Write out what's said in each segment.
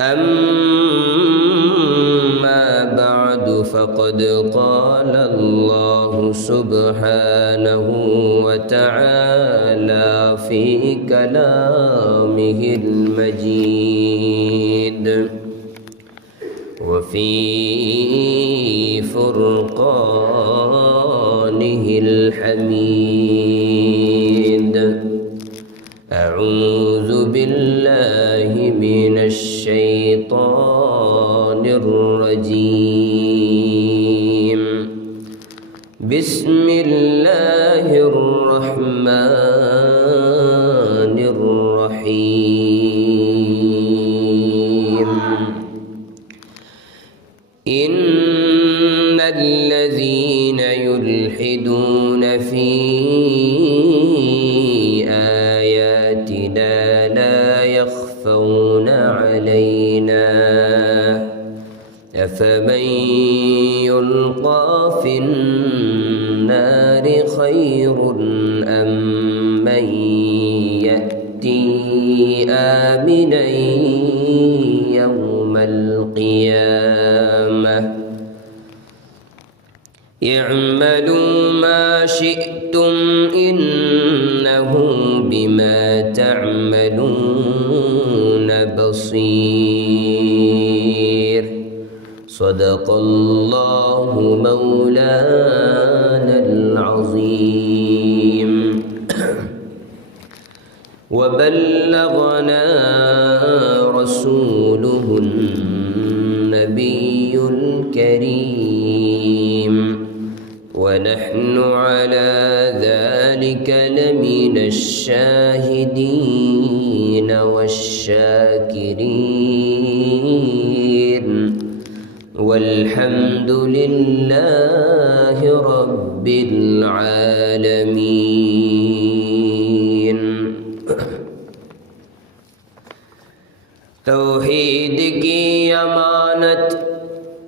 أما بعد فقد قال الله سبحانه وتعالى في كلامه المجيد وفي فرقانه الحميد. أعوذ بالله من الشيطان الرجيم. بسم الله الرحمن الرحيم. إن الذين يلحدون في آياتنا لا يخفون علينا أفمن يلقى في النار خير أم من يأتي آمنا يوم القيامة. اعملوا ما شئتم إنه بما تعملون بصير. صدق الله مولانا العظيم. وبلغنا رسوله النبي الكريم ونحن على ذلك لمن الشاهدين والشاكرين والحمد لله رب العالمين. توحید کی امانت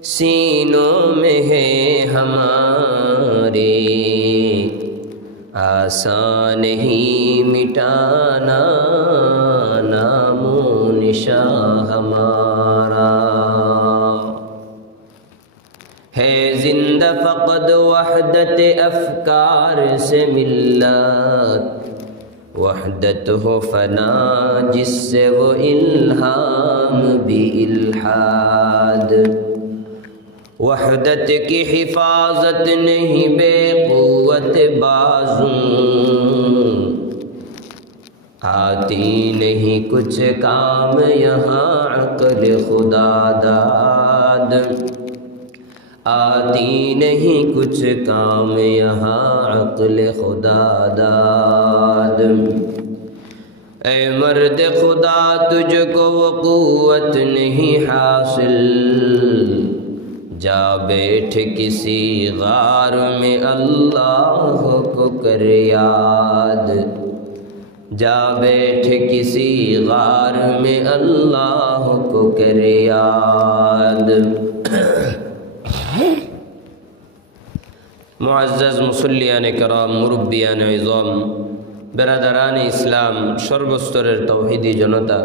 سینوں میں ہے ہمارے، آسان نہیں مٹانا نام و نشان ہمارا، ہے زندہ فقط وحدت افکار سے ملت، وحدت ہو فنا جس سے وہ الہام بھی الحاد، وحدت کی حفاظت نہیں بے قوت بازو، آتی نہیں کچھ کام یہاں عقل خدا داد، آتی نہیں کچھ کام یہاں عقل خدا داد. اے مرد خدا تجھ کو وہ قوت نہیں حاصل، جا بیٹھ کسی غار میں اللہ کو کر یاد، جا بیٹھ کسی غار میں اللہ کو کر یاد. معزز মুসল্লিয়ান کرام، মুরব্বিয়ান ism, বেরাদারান ইসলাম, সর্বস্তরের তৌহিদি জনতা,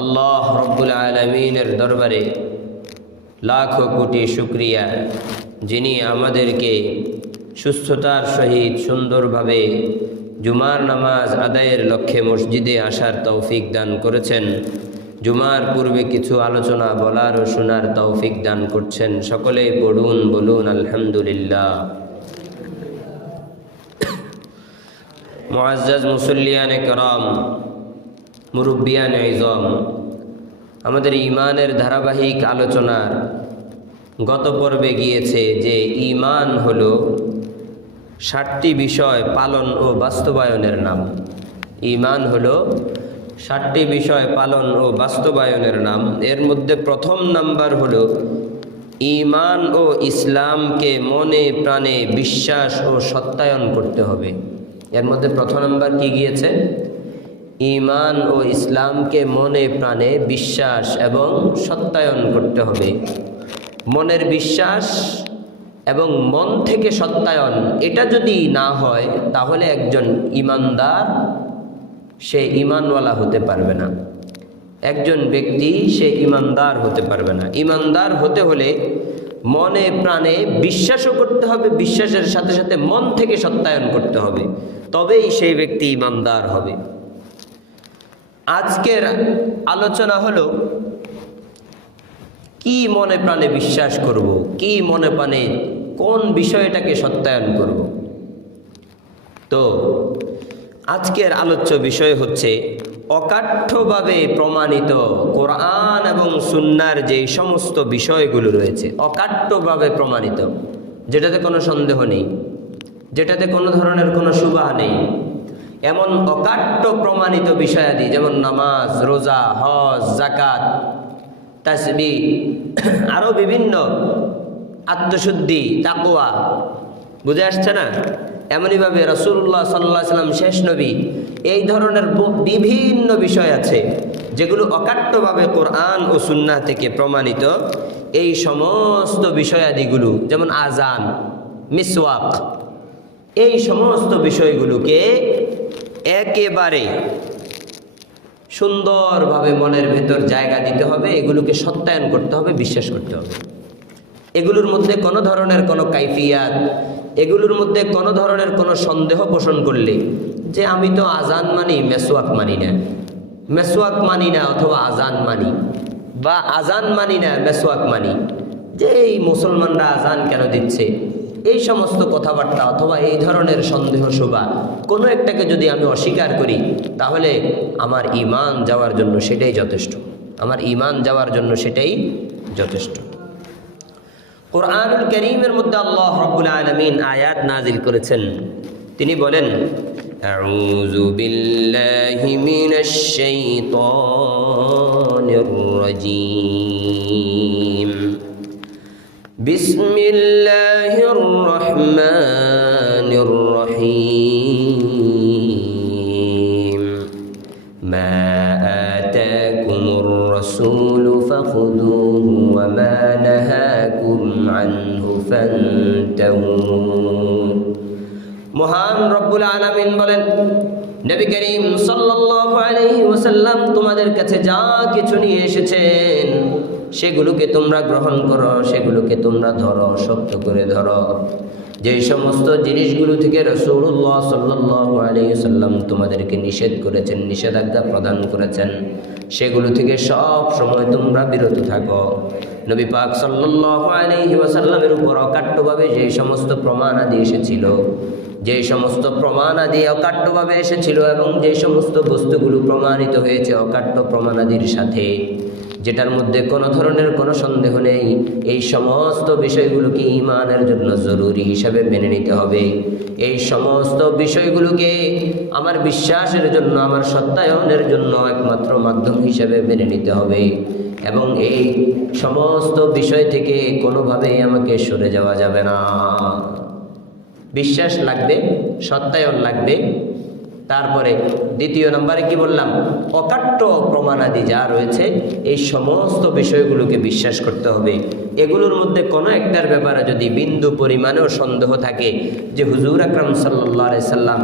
আল্লাহ রব্বুল আলামিনের দরবারে লাখো কোটি শুকরিয়া, যিনি আমাদেরকে সুস্থতার সহিত সুন্দরভাবে জুমার নামাজ আদায়ের লক্ষ্যে মসজিদে আসার তৌফিক দান করেছেন, জুমার পূর্বে কিছু আলোচনা বলার ও শোনার তৌফিক দান করছেন। সকলেই পড়ুন, বলুন আলহামদুলিল্লাহ। মুআজ্জাজ মুসল্লিয়ানে کرام, মুরব্বিয়ানে ইজম, আমাদের ঈমানের ধারাবাহিক আলোচনার গত পর্বে গিয়েছে যে ঈমান হলো 7টি বিষয় পালন ও বাস্তবায়নের নাম। ঈমান হলো 7টি বিষয় পালন ও বাস্তবায়নের নাম। এর মধ্যে প্রথম নাম্বার হলো ঈমান ও ইসলামকে মনে প্রাণে বিশ্বাস ও সত্যায়ন করতে হবে। এর মধ্যে প্রথম নাম্বার কি গিয়েছে? ঈমান ও ইসলামকে মনে প্রাণে বিশ্বাস এবং সত্যায়ন করতে হবে। মনের বিশ্বাস এবং মন থেকে সত্যায়ন, এটা যদি না হয় তাহলে একজন ঈমানদার সে ঈমানওয়ালা হতে পারবে না। একজন ব্যক্তি সে ইমানদার হতে পারবে না। ইমানদার হতে হলে মনে প্রাণে বিশ্বাসও করতে হবে, বিশ্বাসের সাথে সাথে মন থেকে সত্যায়ন করতে হবে, তবেই সেই ব্যক্তি ইমানদার হবে। আজকের আলোচনা হলো কি মনে প্রাণে বিশ্বাস করব, কি মনে প্রাণে কোন বিষয়টাকে সত্যায়ন করব। তো আজকের আলোচ্য বিষয় হচ্ছে অকাঠ্যভাবে প্রমাণিত কোরআন এবং সুন্নাহর যে সমস্ত বিষয়গুলো রয়েছে, অকাঠ্যভাবে প্রমাণিত, যেটাতে কোনো সন্দেহ নেই, যেটাতে কোনো ধরনের কোনো শুবাহ নেই, এমন অকাঠ্য প্রমাণিত বিষয়াদি যেমন নামাজ, রোজা, হজ, যাকাত, তাসবিহ, আরও বিভিন্ন আত্মশুদ্ধি, তাকওয়া, বুঝে আসছে না? এমনইভাবে রাসূলুল্লাহ সাল্লাল্লাহু আলাইহি ওয়াসাল্লাম শেষ নবী, এই ধরনের বিভিন্ন বিষয় আছে যেগুলো অকাঠ্যভাবে কোরআন ও সুন্নাহ থেকে প্রমাণিত। এই সমস্ত বিষয়াদিগুলো যেমন আজান, মিসওয়াক, এই সমস্ত বিষয়গুলোকে একেবারে সুন্দরভাবে মনের ভেতর জায়গা দিতে হবে, এগুলোকে সত্যায়ন করতে হবে, বিশ্বাস করতে হবে। এগুলোর মধ্যে কোনো ধরনের কোনো কাইফিয়াত, এগুলোর মধ্যে কোনো ধরনের কোনো সন্দেহ পোষণ করলে যে আমি তো আজান মানি, মেসওয়াক মানি না, মেসওয়াক মানি না অথবা আজান মানি, বা আজান মানি না মেসওয়াক মানি, যে এই মুসলমানরা আজান কেন দিচ্ছে, এই সমস্ত কথাবার্তা অথবা এই ধরনের সন্দেহ শোভা কোনো একটাকে যদি আমি অস্বীকার করি, তাহলে আমার ঈমান যাওয়ার জন্য সেটাই যথেষ্ট, আমার ঈমান যাওয়ার জন্য সেটাই যথেষ্ট। কোরআনুল কারীমের মধ্যে আল্লাহ রাব্বুল আলামিন আয়াত নাজিল করেছেন। তিনি বলেন, আউযু বিল্লাহি মিনাশ শাইতানির রাজীম, বিসমিল্লাহির রহমানির রহিম, মা আতাকুমুর রাসূলু ফাখুযুহু ওয়া মা নাহাকুম আনহু ফান্তাহু। মহান রব্বুল আলামিন বলেন, নবী করিম সাল্লাল্লাহু আলাইহি ওয়াসাল্লাম তোমাদের কাছে যা কিছু নিয়ে এসেছেন সেগুলোকে তোমরা গ্রহণ করো, সেগুলোকে তোমরা ধরো, শক্ত করে ধরো। যে সমস্ত জিনিসগুলো থেকে রাসূলুল্লাহ সাল্লাল্লাহু আলাইহি ওয়াসাল্লাম তোমাদেরকে নিষেধ করেছেন, নিষেধাজ্ঞা প্রদান করেছেন, সেগুলো থেকে সব সময় তোমরা বিরত থাকো। নবী পাক সাল্লাল্লাহু আলাইহি ওয়াসাল্লামের উপর অকাট্যভাবে যে সমস্ত প্রমাণাদি এসেছিল, যে সমস্ত প্রমাণাদি অকাট্যভাবে এসেছিল এবং যে সমস্ত বস্তুগুলো প্রমাণিত হয়েছে অকাট্য প্রমাণাদির সাথে, যেটার মধ্যে কোনো ধরনের কোনো সন্দেহ নেই, এই সমস্ত বিষয়গুলোকে ঈমানের জন্য জরুরি হিসাবে মেনে নিতে হবে। এই সমস্ত বিষয়গুলোকে আমার বিশ্বাসের জন্য, আমার সত্যায়নের জন্য একমাত্র মাধ্যম হিসাবে মেনে নিতে হবে এবং এই সমস্ত বিষয় থেকে কোনোভাবেই আমাকে সরে যাওয়া যাবে না। বিশ্বাস লাগবে, সত্যায়ন লাগবে, তারপরে দ্বিতীয় নম্বরে কি বললাম, অকাট্য প্রমাণাদি যা রয়েছে এই সমস্ত বিষয়গুলোকে বিশ্বাস করতে হবে। এগুলোর মধ্যে কোনো একটার ব্যাপারে যদি বিন্দু পরিমাণেও সন্দেহ থাকে যে হুজুর আকরাম সাল্লাল্লাহু আলাইহি সাল্লাম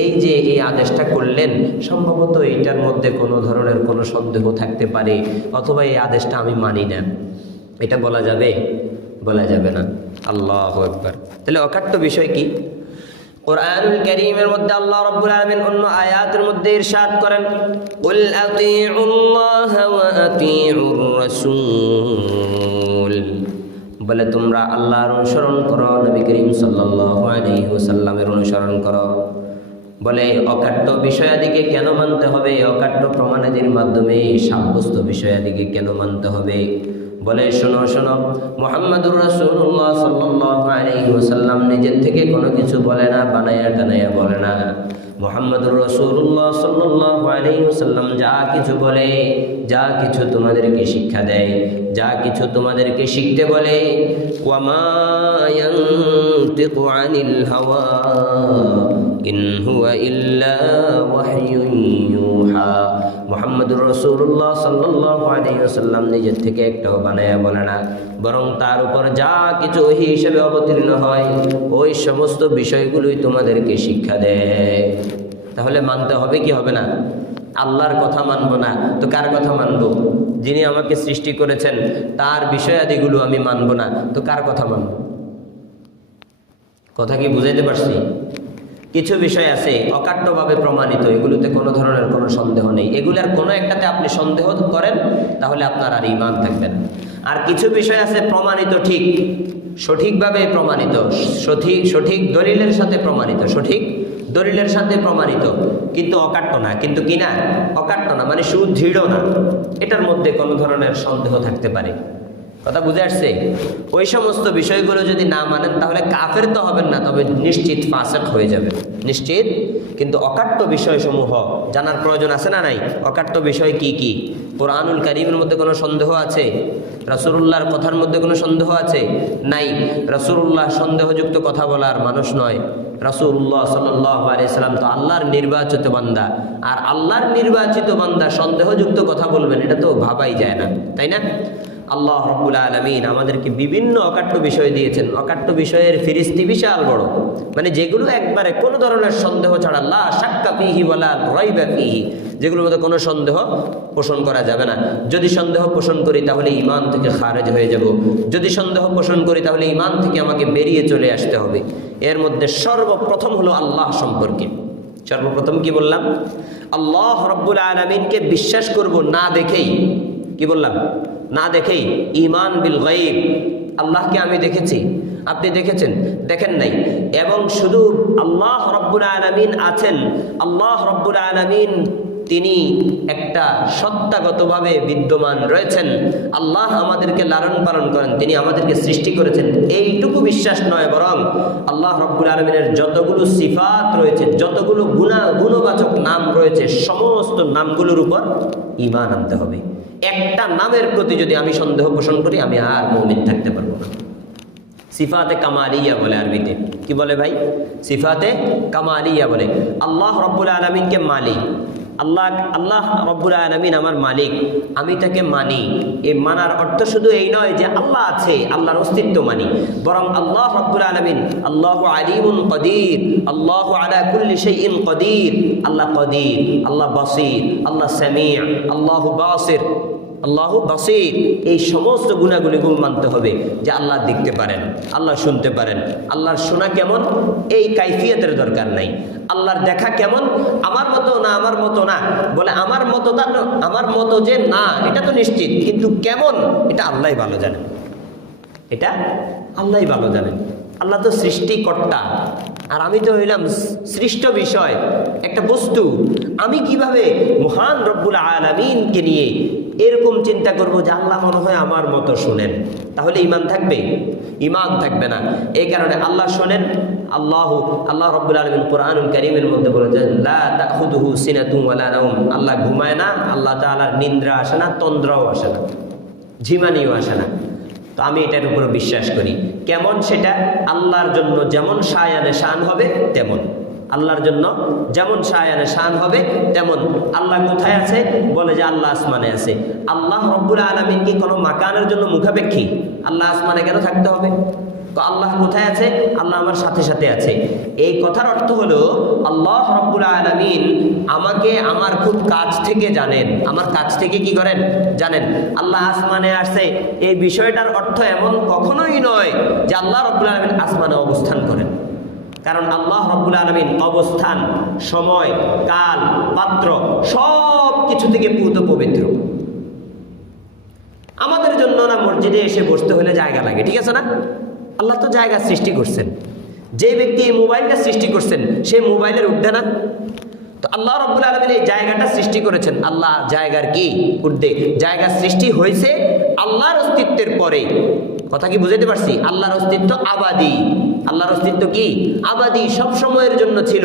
এই যে এই আদেশটা করলেন, সম্ভবত এইটার মধ্যে কোনো ধরনের কোনো সন্দেহ থাকতে পারে অথবা এই আদেশটা আমি মানি না, এটা বলা যাবে? বলা যাবে না। আল্লাহু আকবার। তাহলে অকাট্য বিষয় কি? কোরআনুল কারীমের মধ্যে আল্লাহ রাব্বুল আলামিন অন্য আয়াতের মধ্যে ইরশাদ করেন, কুল আতিউল্লাহ ওয়া আতিউর রাসূল, বলে তোমরা আল্লাহর অনুসরণ করো, নবী করিম সাল্লাল্লাহু আলাইহি ওয়াসাল্লামের অনুসরণ করো। বলে অকাট্য বিষয়াদিকে কেন মানতে হবে? অকাট্য প্রমাণাদির মাধ্যমে সাব্যস্ত বিষয়াদিকে কেন মানতে হবে? বলে শোনো শোনো, মুহাম্মাদুর রাসূলুল্লাহ সাল্লাল্লাহু আলাইহি ওয়াসাল্লাম নিজের থেকে কোনো কিছু বলে না, বানায়া টানায়া বলে না। মুহাম্মাদুর রাসূলুল্লাহ সাল্লাল্লাহু আলাইহি ওয়াসাল্লাম যা কিছু বলে, যা কিছু তোমাদেরকে শিক্ষা দেয়, যা কিছু তোমাদেরকে শিখতে বলে, ওয়ামা ইয়ানতিকু আনিল হাওয়া ইন হুয়া ইল্লা ওয়াহয়ুন ইউহা। মুহাম্মাদুর রাসূলুল্লাহ সাল্লাল্লাহু আলাইহি ওয়াসাল্লাম নিজের থেকে একটাও বানায়া বলে না, বরং তার উপর যা কিছু ওহী হিসেবে অবতীর্ণ হয় ওই সমস্ত বিষয়গুলোই তোমাদেরকে শিক্ষা দেয়। তাহলে মানতে হবে কি হবে না? আল্লাহর কথা মানব না তো কার কথা মানব? যিনি আমাকে সৃষ্টি করেছেন তার বিষয়াদিগুলো আমি মানব না তো কার কথা মানব? কথা কি বুঝাইতে পারছি? কিছু বিষয় আছে অকাট্যভাবে প্রমাণিত, এগুলোতে কোনো ধরনের কোনো সন্দেহ নেই। এগুলার কোনো একটাতে আপনি সন্দেহ করেন তাহলে আপনার আর ঈমান থাকবে না। আর কিছু বিষয় আছে প্রমাণিত, ঠিক সঠিকভাবে প্রমাণিত, সঠিক দলিলের সাথে প্রমাণিত, সঠিক দলিলের সাথে প্রমাণিত, কিন্তু অকাট্য না। কিন্তু কি না? অকাট্য না মানে সুদৃঢ় না, এটার মধ্যে কোনো ধরনের সন্দেহ থাকতে পারে। কথা বুঝে আসছে? ওই সমস্ত বিষয়গুলো যদি না মানেন তাহলে কাফের তো হবেন না, তবে নিশ্চিত ফাসিক হয়ে যাবে, নিশ্চিত। কিন্তু অকাট্য বিষয়সমূহ জানার প্রয়োজন আছে না নাই? অকাট্য বিষয় কি কি? কোরআনুল কারীমের মধ্যে কোনো সন্দেহ আছে? রাসূলুল্লাহর কথার মধ্যে কোনো সন্দেহ আছে? নাই। রাসূলুল্লাহ সন্দেহযুক্ত কথা বলার মানুষ নয়। রাসূলুল্লাহ সাল্লাল্লাহু আলাইহি সাল্লাম তো আল্লাহর নির্বাচিত বান্দা, আর আল্লাহর নির্বাচিত বান্দা সন্দেহযুক্ত কথা বলবেন এটা তো ভাবাই যায় না, তাই না? আল্লাহ রাব্বুল আলামিন আমাদেরকে বিভিন্ন অকাট্য বিষয় দিয়েছেন। অকাট্য বিষয়ের ফিরিস্তি বিশাল বড়, মানে যেগুলো একবারে কোনো ধরনের সন্দেহ ছাড়া, লা শাক্কা ফীহি ওয়ালা রাইবা ফীহি, যেগুলোর মধ্যে কোনো সন্দেহ পোষণ করা যাবে না। যদি সন্দেহ পোষণ করি তাহলে ঈমান থেকে খারেজ হয়ে যাব, যদি সন্দেহ পোষণ করি তাহলে ঈমান থেকে আমাকে বেরিয়ে চলে আসতে হবে। এর মধ্যে সর্বপ্রথম হলো আল্লাহ সম্পর্কে। সর্বপ্রথম কি বললাম? আল্লাহ রাব্বুল আলামিনকে বিশ্বাস করব না দেখেই। কি বললাম? না দেখেই। ঈমান বিল গায়ব, আল্লাহকে আমি দেখেছি, আপনি দেখেছেন? দেখেন নাই। এবং শুধু আল্লাহ রাব্বুল আলামিন আছেন, আল্লাহ রাব্বুল আলামিন তিনি একটা সত্তাগতভাবে বিদ্যমান রয়েছেন, আল্লাহ আমাদেরকে লালন পালন করেন, তিনি আমাদেরকে সৃষ্টি করেছেন, এইটুকু বিশ্বাস নয়, বরং আল্লাহ রাব্বুল আলামিনের যতগুলো সিফাত রয়েছে, যতগুলো গুণবাচক নাম রয়েছে, সমস্ত নামগুলোর উপর ঈমান আনতে হবে। একটা নামের প্রতি যদি আমি সন্দেহ পোষণ করি আমি আর মুমিন থাকতে পারবো না। সিফাতে কামালিয়া বলে আরবিতে। কি বলে ভাই? সিফাতে কামালিয়া বলে। আল্লাহ রাব্বুল আলামিনকে মালিক, আল্লাহ রাব্বুল আলামিন আমার মালিক, আমি তাকে মানি। এই মানার অর্থ শুধু এই নয় যে আল্লাহ আছে, আল্লাহর অস্তিত্ব মানি, বরং আল্লাহ রাব্বুল আলামিন আল্লাহু আলিমুন কদির, আল্লাহু আলা কুল্লি শাইইন কদির, আল্লাহ কদির, আল্লাহ বাসির, আল্লাহ সামি', আল্লাহু বাসির, আল্লাহু বাসির। এই সমস্ত গুণাগুলি মানতে হবে যে আল্লাহ দেখতে পারেন, আল্লাহ শুনতে পারেন। আল্লাহর শোনা কেমন এই কাইফিয়তের দরকার নাই। আল্লাহর দেখা কেমন? আমার মতো না, আমার মতো না। বলে আমার মতো যে না এটা তো নিশ্চিত, কিন্তু কেমন এটা আল্লাহই ভালো জানেন, এটা আল্লাহই ভালো জানেন। আল্লাহ তো সৃষ্টিকর্তা, আর আমি তো হইলাম সৃষ্ট বিষয়, একটা বস্তু। আমি কিভাবে মহান রব্বুল আলামিনকে নিয়ে এরকম চিন্তা করব যে আল্লাহ মনে হয় আমার মতো শোনেন? তাহলে ঈমান থাকবে? ঈমান থাকবে না। এই কারণে আল্লাহ শোনেন। আল্লাহ রাব্বুল আলামিন কোরআনুল কারীমের মধ্যে বলেছেন, লা তাখুযুহু সিনাতুন ওয়ালা নাওম, আল্লাহ ঘুমায় না, আল্লাহ তাআলার নিদ্রা আসে না, তন্দ্রাও আসে না, ঝিমানিও আসে না। তো আমি এটার উপর বিশ্বাস করি। কেমন সেটা? আল্লাহর জন্য যেমন শায়ানে শান হবে তেমন, আল্লাহর জন্য যেমন শায়ানে শান হবে তেমন। আল্লাহ কোথায় আছে? বলে যে আল্লাহ আসমানে আছে। আল্লাহ রাব্বুল আলামিন কি কোনো মাকানের জন্য মুখাপেক্ষী? আল্লাহ আসমানে কেন থাকতে হবে? তো আল্লাহ কোথায় আছে? আল্লাহ আমার সাথে সাথে আছে। এই কথার অর্থ হলো আল্লাহ রাব্বুল আলামিন আমাকে আমার খুব কাছ থেকে জানেন, আমার কাছ থেকে কি করেন? জানেন। আল্লাহ আসমানে আসছে, এই বিষয়টার অর্থ এমন কখনোই নয় যে আল্লাহ রাব্বুল আলামিন আসমানে অবস্থান করেন। কারণ আল্লাহ রাব্বুল আলামিন অবস্থান, সময়, কাল, পাত্র সব কিছু থেকে পূত পবিত্র। আমাদের জন্য না মসজিদে এসে বসতে হলে জায়গা লাগে, ঠিক আছে না? আল্লাহ তো জায়গা সৃষ্টি করছেন। যে ব্যক্তি এই মোবাইলটা সৃষ্টি করছেন সে মোবাইলের ঊর্ধ্বে না? তো আল্লাহ রাব্বুল আলামিন এই জায়গাটা সৃষ্টি করেছেন, আল্লাহ জায়গার কি ঊর্ধ্বে? জায়গা সৃষ্টি হয়েছে আল্লাহর অস্তিত্বের পরে। কথা কি বুঝাতে পারছি? আল্লাহর অস্তিত্ব আবাদি, আল্লাহর অস্তিত্ব কি আবাদি, সব সময়ের জন্য ছিল।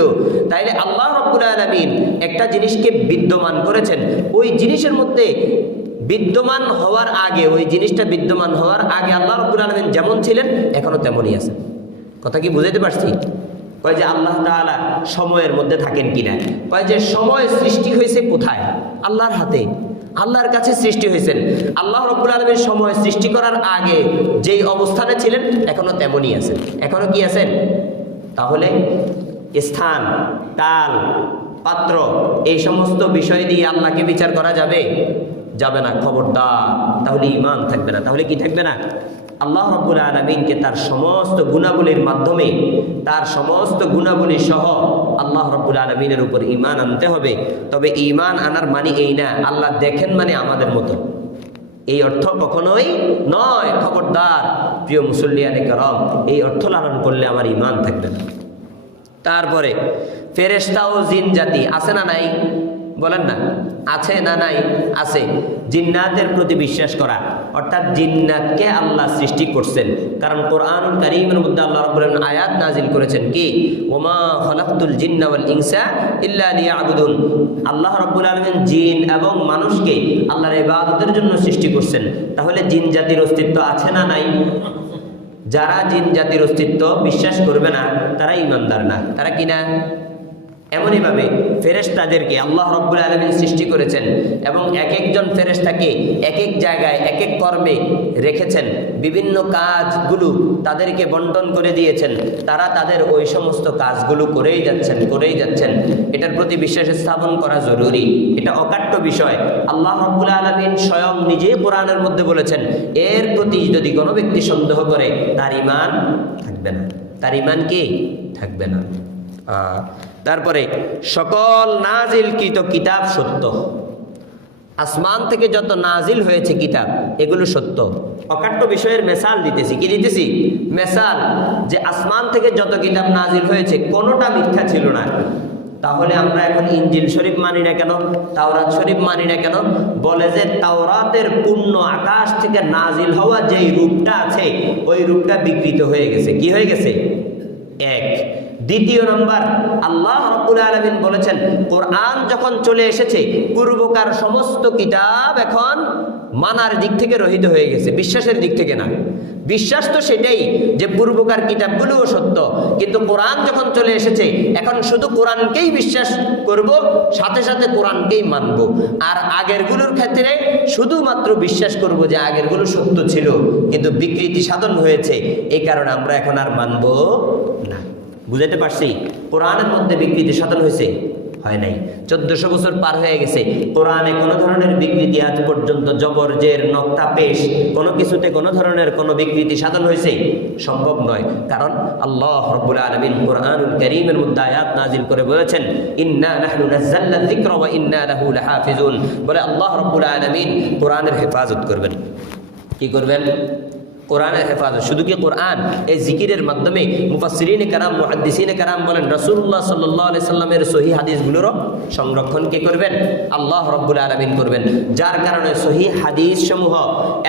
তাইলে আল্লাহ রাব্বুল আলামিন একটা জিনিসকে বিদ্যমান করেছেন, ওই জিনিসের মধ্যে বিদ্যমান হওয়ার আগে, ওই জিনিসটা বিদ্যমান হওয়ার আগে আল্লাহ রাব্বুল আলামিন যেমন ছিলেন এখনো তেমনই আছেন। কথা কি বুঝাতে পারছি? কয় যে আল্লাহ তাআলা সময়ের মধ্যে থাকেন কিনা? কয় যে সময় সৃষ্টি হয়েছে কোথায়? আল্লাহর হাতে, আল্লাহর কাছে সৃষ্টি হয়েছেন। আল্লাহ রাব্বুল আলামিন সময় সৃষ্টি করার আগে যেই অবস্থানে ছিলেন এখনো তেমনই আছেন। এখনো কি আছেন? তাহলে স্থান, কাল, পাত্র, এই সমস্ত বিষয় দিয়ে আল্লাহকে বিচার করা যাবে? যাবে না, খবরদার। তাহলে ঈমান থাকবে না। তাহলে কি থাকবে না? আল্লাহ রাব্বুল আলামিনকে তার সমস্ত গুণাবলীর মাধ্যমে, তার সমস্ত গুণাবলী সহ আল্লাহ রাব্বুল আলামিনের উপর ঈমান আনতে হবে। তবে ঈমান আনার মানে এই না আল্লাহ দেখেন মানে আমাদের মতো, এই অর্থ কখনোই নয়। খবরদার প্রিয় মুসল্লিয়ানে কেরাম, এই অর্থ লালন করলে আমার ঈমান থাকবে না। তারপরে ফেরেশতা ও জিন জাতি আছে না নাই? বলেন না, আছে না নাই? আছে। জিন্নাতের প্রতি বিশ্বাস করা, অর্থাৎ জিন্নাতকে আল্লাহ সৃষ্টি করছেন। কারণ কোরআনুল কারীমের মধ্যে আল্লাহ রাব্বুল আলামিন আয়াত নাজিল করেছেন কি, ওমা খালাকতুল জিন্না ওয়াল ইনসা ইল্লা লিয়াবুদুন। আল্লাহ রাব্বুল আলামিন জিন এবং মানুষকে আল্লাহর ইবাদতের জন্য সৃষ্টি করছেন। তাহলে জিন জাতির অস্তিত্ব আছে না নাই? যারা জিন জাতির অস্তিত্ব বিশ্বাস করবে না তারা ঈমানদার না। তারা কি না? এমনইভাবে ফেরেশতাদেরকে আল্লাহ রাব্বুল আলামিন সৃষ্টি করেছেন এবং এক একজন ফেরেশতাকে এক এক জায়গায় এক এক কর্মে রেখেছেন। বিভিন্ন কাজগুলো তাদেরকে বন্টন করে দিয়েছেন, তারা তাদের ওই সমস্ত কাজগুলো করেই যাচ্ছেন। এটার প্রতি বিশ্বাস স্থাপন করা জরুরি, এটা অকাট্য বিষয়। আল্লাহ রাব্বুল আলামিন স্বয়ং নিজেই কোরআনের মধ্যে বলেছেন, এর প্রতি যদি কোনো ব্যক্তি সন্দেহ করে তার ঈমান থাকবে না। তার ঈমান কি থাকবে না? তারপরে সকল নাজিলকৃত কিতাব সত্য। আসমান থেকে যত নাজিল হয়েছে কিতাব, এগুলো সত্য। অকাট্য বিষয়ের মেসাল দিতেছি। কি দিতেছি? মেসাল, যে আসমান থেকে যত কিতাব নাজিল হয়েছে কোনোটা মিথ্যা ছিল না। তাহলে আমরা এখন ইনজিল শরীফ মানি না কেন? তাওরাত শরীফ মানি না কেন? বলে যে তাওরাতের পূর্ণ আকাশ থেকে নাজিল হওয়া যেই রূপটা আছে ওই রূপটা বিকৃত হয়ে গেছে। কি হয়ে গেছে? এক। দ্বিতীয় নম্বর, আল্লাহ রাব্বুল আলামিন বলেছেন কোরআন যখন চলে এসেছে পূর্বকার সমস্ত কিতাব এখন মানার দিক থেকে রহিত হয়ে গেছে, বিশ্বাসের দিক থেকে না। বিশ্বাস তো সেটাই যে পূর্বকার কিতাবগুলোও সত্য, কিন্তু কোরআন যখন চলে এসেছে এখন শুধু কোরআনকেই বিশ্বাস করব, সাথে সাথে কোরআনকেই মানব। আর আগেরগুলোর ক্ষেত্রে শুধুমাত্র বিশ্বাস করব যে আগেরগুলো সত্য ছিল কিন্তু বিকৃতি সাধন হয়েছে, এই কারণে আমরা এখন আর মানব না। বুঝাতে পারছি? কোরআনের মধ্যে বিকৃতি সাধন হয়েছে? হয় নাই। 1400 বছর পার হয়ে গেছে, কোরআনে কোনো ধরনের বিকৃতি আজ পর্যন্ত জবর জের নক্তা পেশ কোনো কিছুতে কোনো ধরনের কোনো বিকৃতি সাধন হয়েছে? সম্ভব নয়। কারণ আল্লাহ রাব্বুল আলামিন কোরআনুল কারীমের মধ্যে আয়াত নাজিল করে বলেছেন, ইন্না নাহনু নাযালনা যিকরা ওয়া ইন্না লাহু লাহাফিজুন। বলে আল্লাহ রাব্বুল আলামিন কোরআনের হেফাজত করবেন। কি করবেন? কোরআনের হেফাজত। শুধু কি কোরআন, এই জিকিরের মাধ্যমে মুফাসসিরিনে কেরাম, মুহাদ্দিসিনে কেরাম বলেন রাসূলুল্লাহ সাল্লাল্লাহু আলাইহি সাল্লামের সহিহ হাদিসগুলোরও সংরক্ষণ কে করবেন? আল্লাহ রাব্বুল আলামিন করবেন। যার কারণে সহিহ হাদিস সমূহ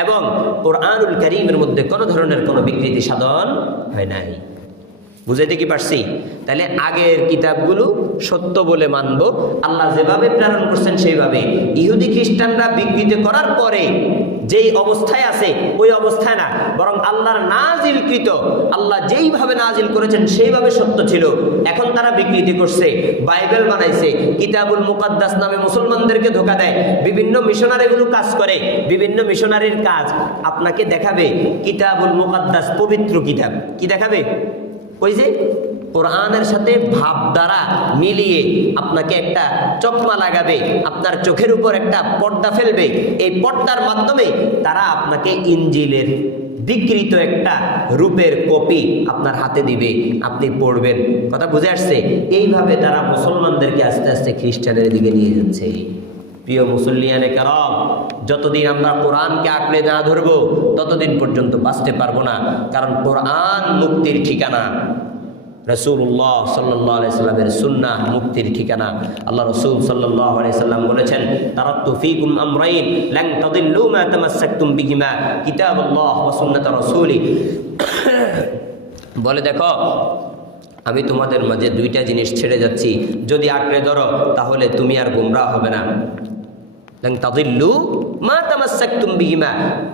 এবং কোরআনুল কারীমের মধ্যে কোনো ধরনের কোনো বিকৃতি সাধন হয় নাই। বুঝাইতে কি পারছি? তাহলে আগের কিতাবগুলো সত্য বলে মানব, আল্লাহ যেভাবে প্রেরণ করছেন সেইভাবে। ইহুদি খ্রিস্টানরা বিকৃতি করার পরে যেই অবস্থায় আছে ওই অবস্থায় না, বরং আল্লাহর নাজিলকৃত, আল্লাহ যেইভাবে নাজিল করেছেন সেইভাবে সত্য ছিল। এখন তারা বিকৃতি করছে, বাইবেল বানাইছে, কিতাবুল মুকাদ্দাস নামে মুসলমানদেরকে ধোঁকা দেয়। বিভিন্ন মিশনারিগুলো কাজ করে, বিভিন্ন মিশনারির কাজ আপনাকে দেখাবে কিতাবুল মুকাদ্দাস পবিত্র কিতাব। কি দেখাবে? ওই যে কোরআনের সাথে ভাব দ্বারা মিলিয়ে আপনাকে একটা চকমা লাগাবে, আপনার চোখের উপর একটা পর্দা ফেলবে। এই পর্দার মাধ্যমে তারা আপনাকে ইনজিলের বিকৃত একটা রূপের কপি আপনার হাতে দিবে, আপনি পড়বেন। কথা বুঝে আসছে? এইভাবে তারা মুসলমানদেরকে আস্তে আস্তে খ্রিস্টানের দিকে নিয়ে যাচ্ছে। প্রিয় মুসল্লিয়ানে কেরাম, যতদিন আমরা কোরআনকে আঁকড়ে না ধরবো ততদিন পর্যন্ত বাঁচতে পারবো না। কারণ কোরআন মুক্তির ঠিকানা, রাসূলুল্লাহ সাল্লাল্লাহু আলাইহি সাল্লামের সুন্নাহ মুক্তির ঠিকানা। আল্লাহ রাসূল সাল্লাল্লাহু আলাইহি সাল্লাম বলেছেন, তারাকতু ফীকুম আমরাইন লান তাদিল্লু মা তামাসসাকতুম বিহিমা কিতাবুল্লাহ ওয়া সুন্নাত রাসূলি। বলে দেখো, আমি তোমাদের মাঝে দুইটা জিনিস ছেড়ে যাচ্ছি, যদি আঁকড়ে ধরো তাহলে তুমি আর গোমরাহ হবে না। লান তাদিল্লু মা তামাসসাকতুম বিহিমা,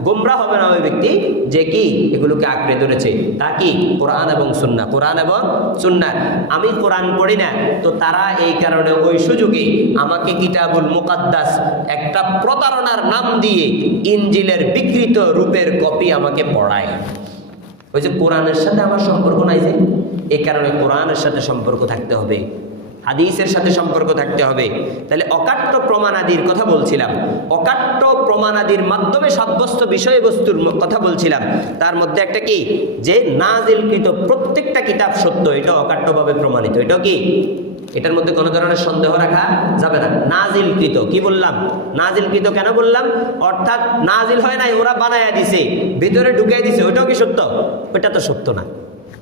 গোমরাহ হবে না ওই ব্যক্তি যে কি এগুলোকে আঁকড়ে ধরেছে। তা কি? কোরআন এবং সুন্নাহ। কোরআন এবং সুন্নাহ। আমি কোরআন পড়ি না, তো তারা এই কারণে ওই সুযোগে আমাকে কিতাবুল মুকাদ্দাস একটা প্রতারণার নাম দিয়ে ইনজিলের বিকৃত রূপের কপি আমাকে পড়ায়। ওই যে কোরআনের সাথে আমার সম্পর্ক নাই, যে এই কারণে কোরআনের সাথে সম্পর্ক থাকতে হবে। হাদিসের সাথে সম্পর্ক থাকতে হবে। তাহলে অকাট্য প্রমাণাদির কথা বলছিলাম, অকাট্য প্রমাণাদির মাধ্যমে সাব্যস্ত বিষয়বস্তুর কথা বলছিলাম। তার মধ্যে একটা কি, যে নাজিলকৃত প্রত্যেকটা কিতাব সত্য, এটা অকাট্যভাবে প্রমাণিত। এটা কি, এটার মধ্যে কোনো ধরনের সন্দেহ রাখা যাবে না। নাজিলকৃত কি বললাম, নাজিলকৃত কেন বললাম, অর্থাৎ নাজিল হয় নাই, ওরা বানায়া দিছে, ভিতরে ঢুকাই দিছে, ওইটাও কি সত্য? ওইটা তো সত্য না।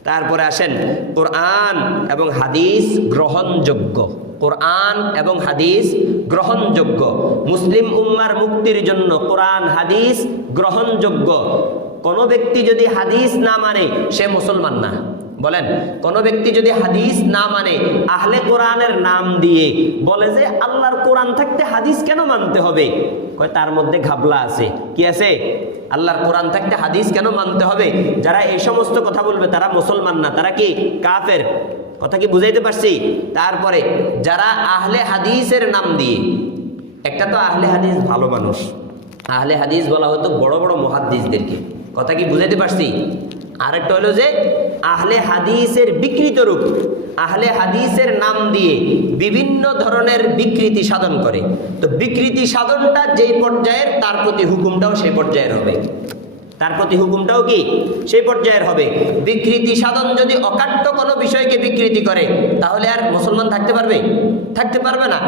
তারপরে আসেন, কোরআন এবং হাদিস গ্রহণযোগ্য, কোরআন এবং হাদিস গ্রহণযোগ্য। মুসলিম উম্মার মুক্তির জন্য কোরআন হাদিস গ্রহণযোগ্য। কোনো ব্যক্তি যদি হাদিস না মানে সে মুসলমান না। বলেন, কোন ব্যক্তি যদি হাদিস না মানে, আহলে কোরআনের নাম দিয়ে বলে যে আল্লাহর কোরআন থাকতে হাদিস কেন মানতে হবে, কয় তার মধ্যে ঘাবলা আছে। কি আছে? আল্লাহর কোরআন থাকতে হাদিস কেন মানতে হবে? যারা এই সমস্ত কথা বলবে তারা মুসলমান না, তারা কি কাফের। কথা কি বুঝাইতে পারছি? তারপরে যারা আহলে হাদিসের নাম দিয়ে, একটা তো আহলে হাদিস ভালো মানুষ, আহলে হাদিস বলা হতো বড় বড় মুহাদ্দিসদেরকে। কথা কি বুঝাইতে পারছি? আরেকটা হলো যে আহলে হাদিসের বিকৃত রূপ, আহলে হাদিসের নাম দিয়ে বিভিন্ন ধরনের বিকৃতি সাধন করে। তো বিকৃতি সাধনটা যেই পর্যায়ের, তার প্রতি হুকুমটাও সেই পর্যায়ের হবে, তার প্রতি হুকুমটাও কি সেই পর্যায়ের হবে। বিকৃতি সাধন যদি অকাট্য কোনো বিষয়কে বিকৃতি করে, তাহলে আর মুসলমান থাকতে পারবে? থাকতে পারবে না।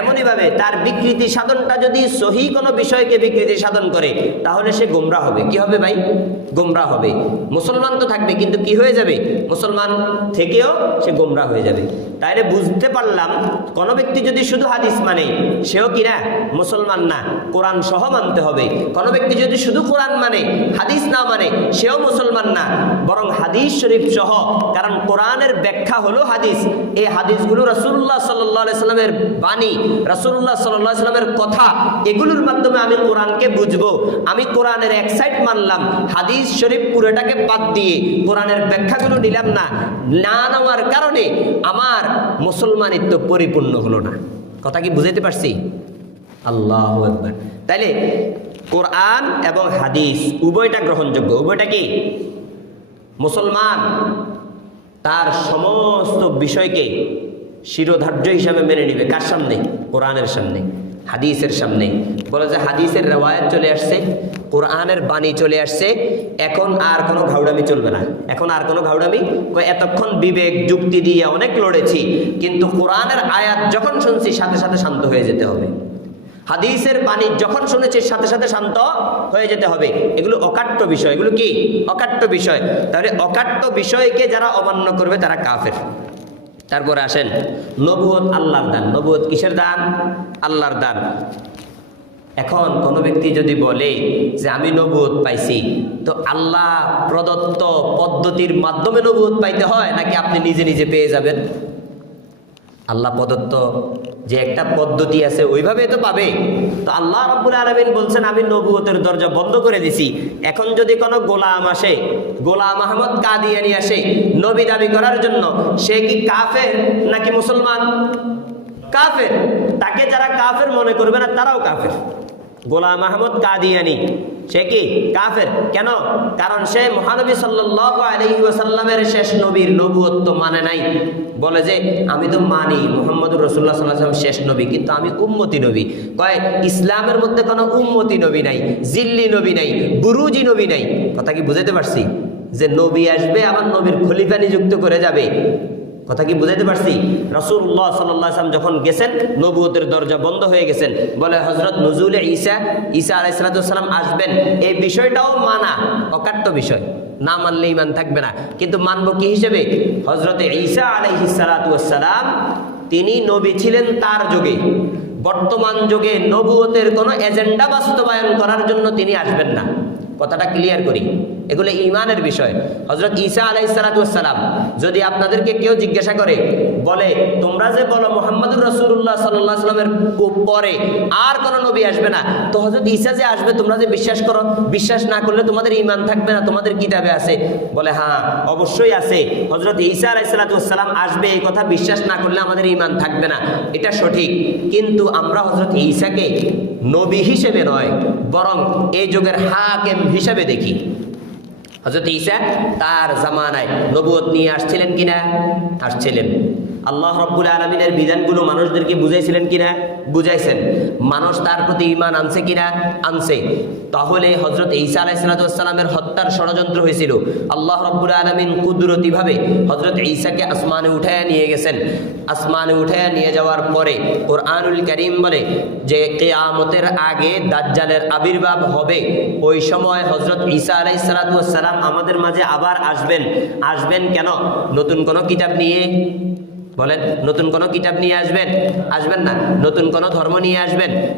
এমনইভাবে তার বিকৃতি সাধনটা যদি সহি কোনো বিষয়কে বিকৃতি সাধন করে, তাহলে সে গোমরাহ হবে। কি হবে ভাই? গোমরাহ হবে। মুসলমান তো থাকবে, কিন্তু কি হয়ে যাবে? মুসলমান থেকেও সে গোমরাহ হয়ে যাবে। তাইলে বুঝতে পারলাম, কোনো ব্যক্তি যদি শুধু হাদিস মানে, সেও কি না মুসলমান না, কোরআন সহ মানতে হবে। কোনো ব্যক্তি যদি শুধু কোরআন মানে, হাদিস না মানে, সেও মুসলমান না, বরং হাদিস শরীফ সহ। কারণ কোরআনের ব্যাখ্যা হলো হাদিস। এই হাদিসগুলো রাসূলুল্লাহ সাল্লাল্লাহু আলাইহি সাল্লামের বাণী, রাসূলুল্লাহ সাল্লাল্লাহু আলাইহি সাল্লামের কথা, এগুলোর মাধ্যমে আমি কোরআনকে বুঝবো। আমি কোরআনের এক সাইড মানলাম, হাদিস শরীফ পুরোটাকে বাদ দিয়ে কোরআনের ব্যাখ্যাগুলো নিলাম না। না নেওয়ার কারণে আমার মুসলমানিত্ব পরিপূর্ণ হলো না। কথা কি বুঝাইতে পারছি? আল্লাহু আকবার। তাইলে কোরআন এবং হাদিস উভয়টা গ্রহণযোগ্য। উভয়টা কি? মুসলমান তার সমস্ত বিষয়কে শিরোধার্য হিসাবে মেনে নিবে। কার সামনে? কোরআনের সামনে, হাদিসের সামনে। বলে যে হাদিসের রেওয়ায়াত চলে আসছে, কোরআনের বাণী চলে আসছে, এখন আর কোনো ঘাউড়ামি চলবে না। এখন আর কোনো ঘাউড়ামি, এতক্ষণ বিবেক যুক্তি দিয়ে অনেক লড়েছি, কিন্তু কোরআনের আয়াত যখন শুনছি সাথে সাথে শান্ত হয়ে যেতে হবে। হাদিসের বাণী যখন শুনেছি সাথে সাথে শান্ত হয়ে যেতে হবে। এগুলো অকাট্য বিষয়। এগুলো কি? অকাট্য বিষয়। তাহলে অকাট্য বিষয়কে যারা অমান্য করবে তারা কাফের। তারপরে আসেন, নবুয়ত আল্লাহর দান। নবুয়ত কিসের দান? আল্লাহর দান। এখন কোনো ব্যক্তি যদি বলে যে আমি নবুয়ত পাইছি, তো আল্লাহ প্রদত্ত পদ্ধতির মাধ্যমে নবুয়ত পাইতে হয়, নাকি আপনি নিজে নিজে পেয়ে যাবেন? আল্লাহ প্রদত্ত যে একটা পদ্ধতি আছে, ওইভাবে তো পাবে। তো আল্লাহ রাব্বুল আলামিন বলছেন আমি নবুয়তের দরজা বন্ধ করে দিছি। এখন যদি কোনো গোলাম আসে, গোলাম আহমদ কাদিয়ানী আসে নবী দাবি করার জন্য, সে কি কাফের নাকি মুসলমান? কাফের। তাকে যারা কাফের মনে করবে না, তারাও কাফের। গোলাম আহমদ কাদিয়ানী সে কি? কাফের। কেন? কারণ সে মহানবী সাল্লাল্লাহু আলাইহি ওয়াসাল্লামের শেষ নবীর নবুয়ত মানে নাই। বলে যে আমি তো মানি মুহাম্মদুর রাসূলুল্লাহ সাল্লাল্লাহু আলাইহি ওয়াসাল্লাম শেষ নবী, কিন্তু আমি উম্মতি নবী। কয় ইসলামের মধ্যে কোনো উম্মতি নবী নাই, জিল্লি নবী নাই, বুরুজি নবী নাই। কথা কি বুঝাইতে পারছি? যে নবী আসবে আবার নবীর খলিফা নিযুক্ত করে যাবে। কথা কি বুঝাইতে পারছি? রাসূলুল্লাহ সাল্লাল্লাহু আলাইহি ওয়াসাল্লাম যখন গেছেন, নবুয়তের দরজা বন্ধ হয়ে গেছেন। বলে হযরত নুজুলে ঈসা আলাইহিস সালাম আসবেন, এই বিষয়টাও মানা অকাট্য বিষয়। না মানলে ঈমান থাকবে না। কিন্তু মানবো কি হিসেবে? হযরতে ঈসা আলাইহিস সালাম তিনি নবী ছিলেন তার যুগে। বর্তমান যুগে নবুয়তের কোনো এজেন্ডা বাস্তবায়ন করার জন্য তিনি আসবেন না। কথাটা ক্লিয়ার করি, এগুলো ঈমানের বিষয়। হযরত ঈসা আলাইহিস সালাম যদি আপনাদেরকে কেউ জিজ্ঞাসা করে, বলে তোমরা যে বলো মুহাম্মদুর রাসূলুল্লাহ সাল্লাল্লাহু আলাইহি ওয়াসাল্লামের পরে আর কোন নবী আসবে না, তো হযরত ঈসা যে আসবে তোমরা যে বিশ্বাস করো, বিশ্বাস না করলে তোমাদের ঈমান থাকবে না, তোমাদের কিতাবে আছে? বলে হ্যাঁ অবশ্যই আছে। হযরত ঈসা আলাইহিস সালাম আসবে, এই কথা বিশ্বাস না করলে আমাদের ঈমান থাকবে না, এটা সঠিক। কিন্তু আমরা হযরত ঈসাকে নবী হিসেবে নয়, বরং এই যুগের হাকিম হিসেবে দেখি। হযরত ঈসা তার জামানায় নবুয়ত নিয়ে আসছিলেন কিনা? আসছিলেন। আল্লাহ রাব্বুল আলামিনের বিধানগুলো মানুষদেরকে বুঝাইছিলেন কিনা? বুঝাইছেন। মানুষ তার প্রতি ঈমান আনছে কিনা? আনছে। তাহলে হযরত ঈসা আলাইহিস সালামের হত্যার ষড়যন্ত্র হয়েছিল। আল্লাহ রাব্বুল আলামিন কুদরতিভাবে হযরত ঈসাকে আসমানে উঠায় নিয়ে গেছেন। আসমানে উঠায় নিয়ে যাওয়ার পরে কোরআনুল কারীম বলে যে কিয়ামতের আগে দাজ্জালের আবির্ভাব হবে। ওই সময় হযরত ঈসা আলাইহিস সালাম আমাদের মাঝে আবার আসবেন কেন? নতুন কোনো কিতাব নিয়ে? বলেন, নতুন কোনো কিতাব নিয়ে আসবেন না। নতুন কোনো ধর্ম নিয়ে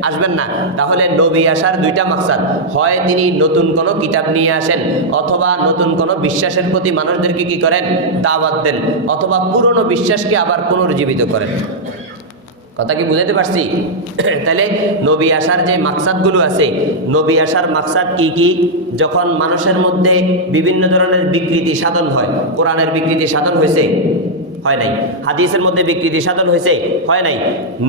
আসবেন না। তাহলে নবী আসার দুইটা মাকসাদ, হয় তিনি নতুন কোনো কিতাব নিয়ে আসেন, অথবা নতুন কোনো বিশ্বাসের প্রতি মানুষদেরকে কি করেন? দাওয়াত দেন, অথবা পুরনো বিশ্বাসকে আবার পুনর্জীবিত করেন। কথা কি বুঝাতে পারছি? তাহলে নবী আসার যে মাকসাদগুলো আছে, নবী আসার মাকসাদ কি কি? যখন মানুষের মধ্যে বিভিন্ন ধরনের বিকৃতি সাধন হয়, কোরআনের বিকৃতি সাধন হয়েছে? হয় নাই। হাদিসের মধ্যে বিকৃতি সাধন হয়েছে? হয় নাই।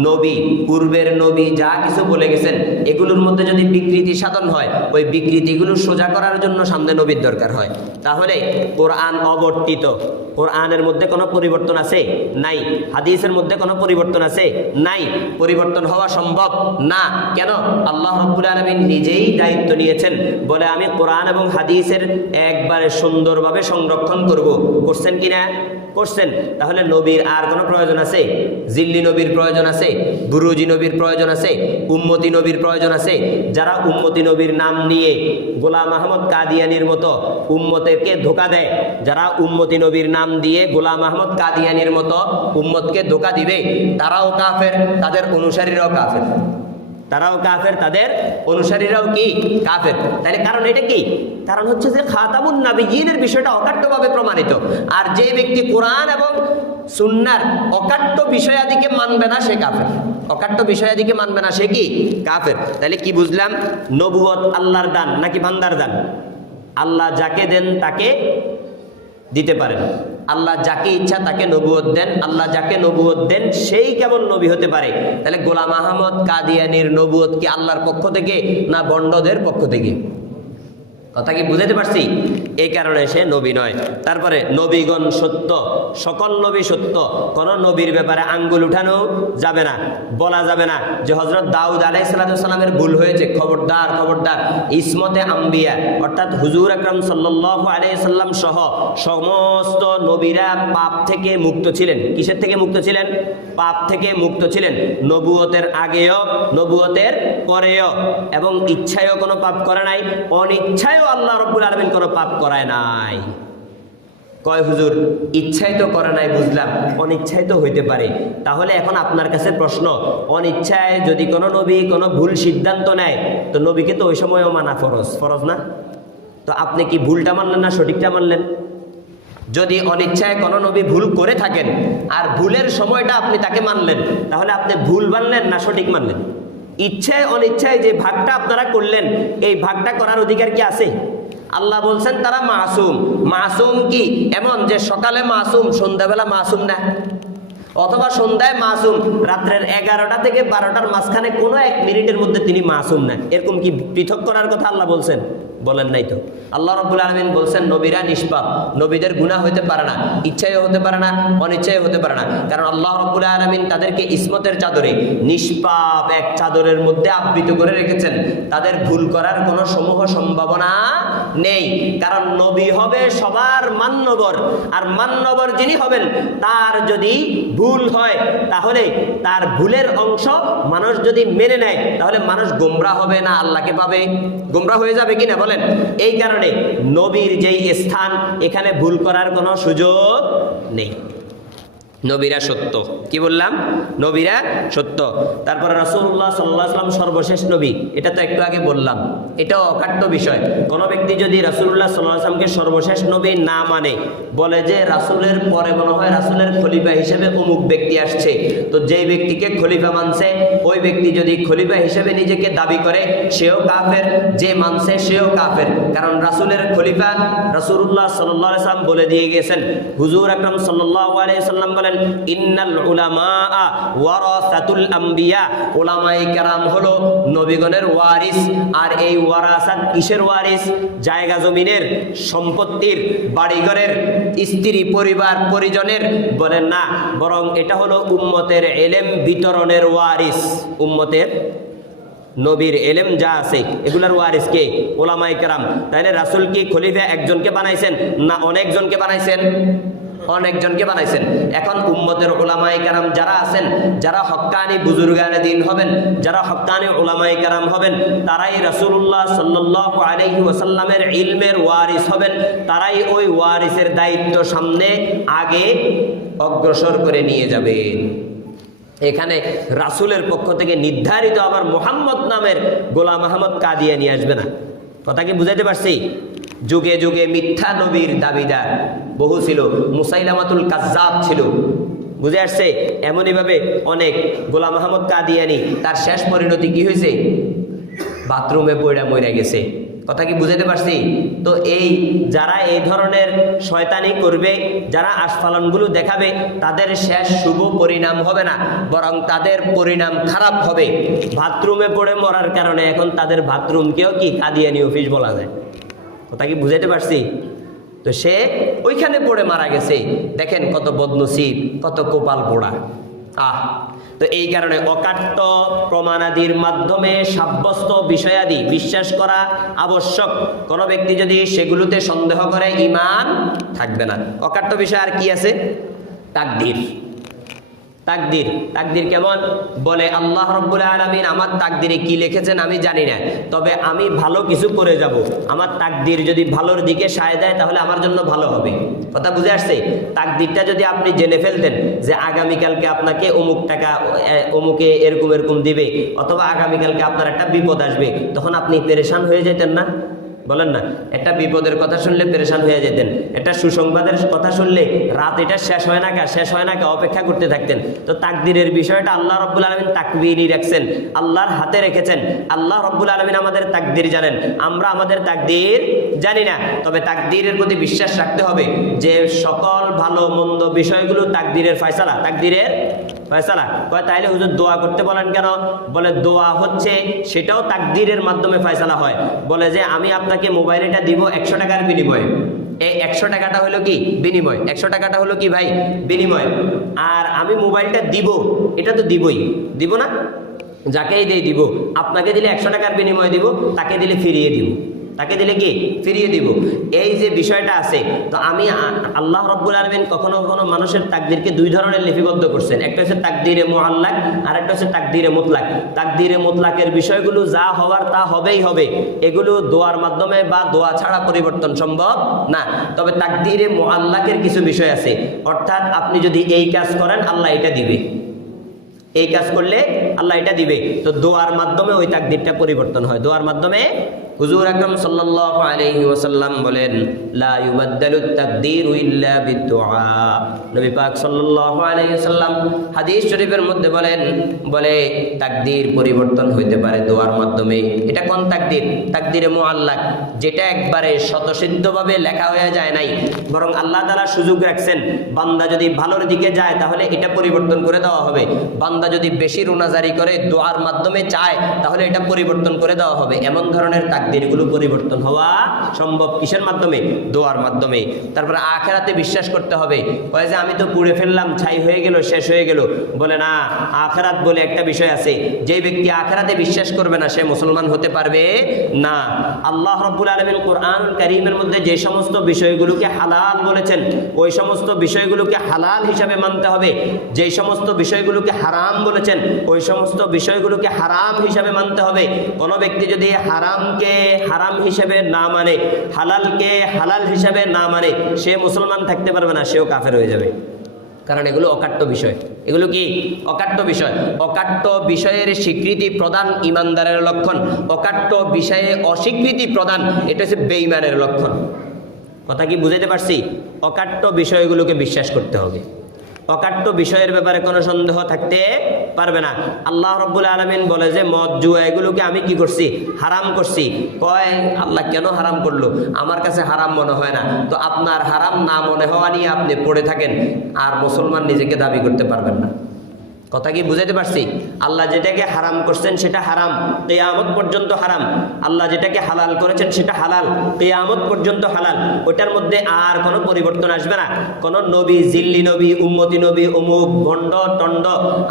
নবী, পূর্বের নবী যা কিছু বলে গেছেন, এগুলোর মধ্যে যদি বিকৃতি সাধন হয়, ওই বিকৃতিগুলো সোজা করার জন্য সামনে নবীর দরকার হয়। তাহলে কোরআন অবর্তিত, কোরআনের মধ্যে কোনো পরিবর্তন আছে? নাই। হাদিসের মধ্যে কোনো পরিবর্তন আছে? নাই। পরিবর্তন হওয়া সম্ভব না। কেন? আল্লাহ রাব্বুল আলামিন নিজেই দায়িত্ব নিয়েছেন, বলে আমি কোরআন এবং হাদিসের একবারে সুন্দরভাবে সংরক্ষণ করব। করছেন কিনা? করছেন। তাহলে নবীর আর কোনো প্রয়োজন আছে? জিল্লি নবীর প্রয়োজন আছে? বুরুজি নবীর প্রয়োজন আছে? উম্মতি নবীর প্রয়োজন আছে? যারা উম্মতি নবীর নাম নিয়ে গোলাম আহমদ কাদিয়ানির মতো উম্মতকে ধোঁকা দেয়, যারা উম্মতি নবীর নাম দিয়ে গোলাম আহমদ কাদিয়ানির মতো উম্মতকে ধোঁকা দিবে, তারাও কাফের, তাদের অনুসারীরাও কাফের। তারাও কাফের, তাদের অনুসারীরাও কি? কাফের। তাহলে কারণ এটা কি? কারণ হচ্ছে যে খাতামুন নাবিয়্যিনের বিষয়টা অকাট্যভাবে প্রমাণিত। আর যে ব্যক্তি কোরআন এবং সুন্নাহর অকাট্য বিষয়াদিকে মানবে না, সে কাফের। অকাট্য বিষয়াদিকে মানবে না, সে কি? কাফের। তাহলে কি বুঝলাম? নবুয়ত আল্লাহর দান নাকি বান্দার দান? আল্লাহ যাকে দেন তাকে দিতে পারেন। আল্লাহ যাকে ইচ্ছা তাকে নবুয়ত দেন। আল্লাহ যাকে নবুয়ত দেন সেই কেবল নবী হতে পারে। তাহলে গোলাম আহমদ কাদিয়ানির নবুয়ত কি আল্লাহর পক্ষ থেকে না বন্ডদের পক্ষ থেকে? কথা কি বুঝাতে পারছি? এই কারণে সে নবী নয়। তারপরে নবীগণ সত্য, সকল নবী সত্য। কোন নবীর ব্যাপারে আঙ্গুল উঠানো যাবে না, বলা যাবে না যে হযরত দাউদ আলাইহিস সালামের ভুল হয়েছে, খবরদার খবরদার। ইসমতে আম্বিয়া অর্থাৎ হুজুর আকরাম সাল্লাল্লাহু আলাইহি সাল্লাম সহ সমস্ত নবীরা পাপ থেকে মুক্ত ছিলেন। কিসের থেকে মুক্ত ছিলেন? পাপ থেকে মুক্ত ছিলেন। নবুয়তের আগেও, নবুয়তের পরেও, এবং ইচ্ছায়ও কোনো পাপ করে নাই, অনিচ্ছায় আল্লাহ রাব্বুল আলামিন কোনো পাপ করায় নাই। কয় হুজুর, ইচ্ছাই তো করে নাই বুঝলাম, অনিচ্ছাই তো হইতে পারে। তাহলে এখন আপনার কাছে প্রশ্ন, অনিচ্ছায় যদি কোনো নবী কোনো ভুল সিদ্ধান্ত নেয়, তো নবীকে তো ওই সময়ও মানা ফরজ, ফরজ না? তো আপনি কি ভুলটা মানলেন না সঠিকটা মানলেন? যদি অনিচ্ছায় কোনো নবী ভুল করে থাকেন আর ভুলের সময়টা আপনি তাকে মানলেন, তাহলে আপনি ভুল মানলেন না সঠিক মানলেন? ইচ্ছায় অনিচ্ছায় যে ভাগটা আপনারা করলেন, এই ভাগটা করার অধিকার কি আছে? আল্লাহ বলছেন তারা মাসুম। মাসুম কি এমন যে সকালে মাসুম, সন্ধ্যাবেলা মাসুম না? অথবা সন্ধ্যায় মাসুম, রাত্রের 11টা থেকে 12টার মাঝখানে কোনো 1 মিনিটের মধ্যে তিনি মাসুম না? এরকম কি পৃথক করার কথা আল্লাহ বলছেন? বলেন নাই তো। আল্লাহ রাব্বুল আলামিন বলছেন নবীরা নিষ্পাপ, নবীদের গুনাহ হতে পারে না, ইচ্ছায় হতে পারে না, অনিচ্ছায় হতে পারে না। কারণ আল্লাহ রাব্বুল আলামিন তাদেরকে ইসমতের চাদরে, নিষ্পাপ এক চাদরের মধ্যে আবৃত করে রেখেছেন। তাদের ভুল করার কোনো সমূহ সম্ভাবনা নেই। কারণ নবী হবে সবার মান্যবর, আর মান্যবর যিনি হবেন তার যদি ভুল হয়, তাহলে তার ভুলের অংশ মানুষ যদি মেনে নেয়, তাহলে মানুষ গোমরাহ হবে না আল্লাহকে পাবে? গোমরাহ হয়ে যাবে কিনা বলেন? এই কারণে নবীর যেই স্থান, এখানে ভুল করার কোনো সুযোগ নেই। নবীরা সত্য। কি বললাম? নবীরা সত্য। তারপরে রাসূলুল্লাহ সাল্লাল্লাহু আলাইহি ওয়াসাল্লাম সর্বশেষ নবী, এটা তো একটু আগে বললাম, এটাও অকাট্য বিষয়। কোনো ব্যক্তি যদি রাসূলুল্লাহ সাল্লাল্লাহু আলাইহি ওয়াসাল্লামকে সর্বশেষ নবী না মানে, বলে যে রাসূলের পরে মনে হয় রাসূলের খলিফা হিসেবে অমুক ব্যক্তি আসছে, তো যেই ব্যক্তিকে খলিফা মানছে ওই ব্যক্তি যদি খলিফা হিসেবে নিজেকে দাবি করে, সেও কাফের, যে মানছে সেও কাফের। কারণ রাসূলের খলিফা রাসূলুল্লাহ সাল্লাল্লাহু আলাইহি ওয়াসাল্লাম বলে দিয়ে গেছেন। হুজুর আকরাম সাল্লাল্লাহু আলাইহি ওয়াসাল্লাম বলেন, বলেন ইন্নাল উলামা ওয়ারাসাতুল আম্বিয়া, উলামায়ে কেরাম হলো নবীগণের ওয়ারিস। আর এই ওয়ারাসাত কিসের ওয়ারিস? জায়গা জমিনের, সম্পত্তির, বাড়িঘরের, স্ত্রী পরিবার পরিজনের বলেন না, বরং এটা হলো উম্মতের ইলম বিতরণের ওয়ারিস। উম্মতের নবীর এলেম যা আছে এগুলার ওয়ারিস কে? উলামায়ে কেরাম। তাইলে রাসূল কি খলিফা একজনকে বানাইছেন না অনেকজনকে বানাইছেন? অনেকজনকে বানাইছেন। এখন উম্মতের উলামায়ে কেরাম যারা আছেন, যারা হক্কানি বুজুর্গানে দিন হবেন, যারা হক্কানি উলামায়ে কেরাম হবেন, তারাই রাসূলুল্লাহ সাল্লাল্লাহু আলাইহি ওয়াসাল্লামের ইলমের ওয়ারিস হবেন। তারাই ওই ওয়ারিসের দায়িত্ব সামনে আগে অগ্রসর করে নিয়ে যাবেন। এখানে রাসূলের পক্ষ থেকে নির্ধারিত আবার মুহাম্মদ নামের গোলাম আহমদ কাদিয়ানী আসবে না। কথা কি বুঝাইতে পারছি? যুগে যুগে মিথ্যা নবীর দাবিদার বহু ছিল, মুসাইলামাতুল কাজ্জাব ছিল, বুঝে আসছে? এমনইভাবে অনেক। গোলাম আহমদ কাদিয়ানী তার শেষ পরিণতি কি হয়েছে? বাথরুমে পড়ে মরে গেছে। কথা কি বুঝাতে পারছি? তো এই যারা এই ধরনের শয়তানি করবে, যারা আস্ফালনগুলো দেখাবে, তাদের শেষ শুভ পরিণাম হবে না, বরং তাদের পরিণাম খারাপ হবে। বাথরুমে পড়ে মরার কারণে এখন তাদের বাথরুমকেও কি কাদিয়ানী অফিস বলা যায়। কথা কি বুঝাইতে পারছি? তো সে ওইখানে পড়ে মারা গেছে। দেখেন কত বদনসিব, কত কপাল পোড়া। তো এই কারণে অকাট্য প্রমাণাদির মাধ্যমে সাব্যস্ত বিষয়াদি বিশ্বাস করা আবশ্যক। কোনো ব্যক্তি যদি সেগুলোতে সন্দেহ করে ঈমান থাকবে না। অকাট্য বিষয় আর কি আছে? তাকদীর। তাকদীর, তাকদীর কেমন? বলে আল্লাহ রাব্বুল আলামিন আমার তাকদীরে কি লিখেছেন আমি জানি না, তবে আমি ভালো কিছু করে যাব। আমার তাকদীর যদি ভালোর দিকে সায় দেয় তাহলে আমার জন্য ভালো হবে। কথা বুঝে আসছে? তাকদীরটা যদি আপনি জেনে ফেলতেন যে আগামীকালকে আপনাকে অমুক টাকা অমুকে এরকম এরকম দিবে, অথবা আগামীকালকে আপনার একটা বিপদ আসবে, তখন আপনি পেরেশান হয়ে যেতেন না? বলেন না, একটা বিপদের কথা শুনলে পেরেশান হয়ে যেতেন, একটা সুসংবাদের কথা শুনলে রাত এটা শেষ হয় না কা শেষ হয় না কা অপেক্ষা করতে থাকতেন। তো তাকদীরের বিষয়টা আল্লাহ রাব্বুল আলামিন তাকবীরই রাখছেন, আল্লাহর হাতে রেখেছেন। আল্লাহ রাব্বুল আলামিন আমাদের তাকদীর জানেন, আমরা আমাদের তাকদীর জানি না। তবে তাকদীরের প্রতি বিশ্বাস রাখতে হবে যে সকল ভালো মন্দ বিষয়গুলো তাকদীরের ফয়সালা, তাকদীরের ফয়সালা। কয় তাইলে হুজুর দোয়া করতে বলেন কেন? বলে দোয়া হচ্ছে সেটাও তাকদীরের মাধ্যমে ফয়সালা হয়। বলে যে আমি আপনাকে মোবাইলটা দিব 100 টাকার বিনিময়ে, এই 100 টাকাটা হলো কি বিনিময়? 100 টাকাটা হলো কি ভাই? বিনিময়। আর আমি মোবাইলটা দিব, এটা তো দিবই, দিব না? যাকেই দেই দিব। আপনাকে দিলে 100 টাকার বিনিময় দিব, তাকে দিলে ফিরিয়ে দিব, তাকে দিলে কি ফিরিয়ে দিব। এই যে বিষয়টা আছে, তো আমি আল্লাহ রাব্বুল আলামিন কখনো কখনো মানুষের তাকদীরকে দুই ধরনের লিপিবদ্ধ করছেন। একটা হচ্ছে তাকদীরে মুআল্লাক, আর একটা হচ্ছে তাকদীরে মুতলাক। তাকদীরে মুতলাকের বিষয়গুলো যা হওয়ার তা হবেই হবে, এগুলো দোয়ার মাধ্যমে বা দোয়া ছাড়া পরিবর্তন সম্ভব না। তবে তাকদীরে মুআল্লাকের কিছু বিষয় আছে, অর্থাৎ আপনি যদি এই কাজ করেন আল্লাহ এটা দিবে, এই কাজ করলে আল্লাহ এটা দিবে। তো দোয়ার মাধ্যমে ওই তাকদীরটা পরিবর্তন হয়। দোয়ার মাধ্যমে হুজুর আকরাম সাল্লাল্লাহু আলাইহি ওয়াসাল্লাম বলেন লা ইউবাদদালুত তাকদীরু ইল্লা বিদুআ। নবী পাক সাল্লাল্লাহু আলাইহি ওয়াসাল্লাম হাদিস শরীফের মধ্যে বলে তাকদীর পরিবর্তন হইতে পারে দোয়ার মাধ্যমে। এটা কোন তাকদীর? তাকদীরে মুআল্লাক, যেটা একবারে স্বতঃসিদ্ধভাবে লেখা হয়ে যায় নাই, বরং আল্লাহ তাআলা সুযোগ রাখছেন বান্দা যদি ভালোর দিকে যায় তাহলে এটা পরিবর্তন করে দেওয়া হবে। বান্দা যদি বেশি রোনাজারি করে দোয়ার মাধ্যমে চায় তাহলে এটা পরিবর্তন করে দেওয়া হবে। এমন ধরনের তাকদীরগুলো পরিবর্তন হওয়া সম্ভব কিসের মাধ্যমে? দোয়ার মাধ্যমে। তারপরে আখিরাতে বিশ্বাস করতে হবে। কয় যে আমি তো পুড়ে ফেললাম, ছাই হয়ে গেল, শেষ হয়ে গেল। বলে না, আখিরাত বলে একটা বিষয় আছে। যেই ব্যক্তি আখিরাতে বিশ্বাস করবে না সে মুসলমান হতে পারবে না। আল্লাহ রাব্বুল আলামিন কোরআনুল কারীমের মধ্যে যে সমস্ত বিষয়গুলোকে হালাল বলেছেন ওই সমস্ত বিষয়গুলোকে হালাল হিসাবে মানতে হবে। যেই সমস্ত বিষয়গুলোকে হারাম বলেছেন ওই সমস্ত বিষয়গুলোকে হারাম হিসাবে মানতে হবে। কোনো ব্যক্তি যদি হারামকে হারাম হিসেবে না মানে, হালালকে হালাল হিসেবে না মানে, সে মুসলমান থাকতে পারবে না, সেও কাফের হয়ে যাবে। কারণ এগুলো অকাট্য বিষয়। এগুলো কি অকাট্য বিষয়? অকাট্য বিষয়ের স্বীকৃতি প্রদান ইমানদারের লক্ষণ, অকাট্য বিষয়ে অস্বীকৃতি প্রদান এটা হচ্ছে বেঈমানের লক্ষণ। কথা কি বুঝাইতে পারছি? অকাট্য বিষয়গুলোকে বিশ্বাস করতে হবে, অকাট্য বিষয়ের ব্যাপারে কোনো সন্দেহ থাকতে পারবে না। আল্লাহ রাব্বুল আলামিন বলে যে মদ জুয়া এগুলোকে আমি কি করছি? হারাম করছি। কয় আল্লাহ কেন হারাম করলো? আমার কাছে হারাম মনে হয় না। তো আপনার হারাম না মনে হওয়া নিয়ে আপনি পড়ে থাকেন, আর মুসলমান নিজেকে দাবি করতে পারবেন না। কথা কি বুঝাইতে পারছি? আল্লাহ যেটাকে হারাম করছেন সেটা হারাম, কিয়ামত পর্যন্ত হারাম। আল্লাহ যেটাকে হালাল করেছেন সেটা হালাল, কিয়ামত পর্যন্ত হালাল। ওটার মধ্যে আর কোনো পরিবর্তন আসবে না। কোনো নবী, জিল্লি নবী, উম্মতি নবী, অমুক ভণ্ড টন্ড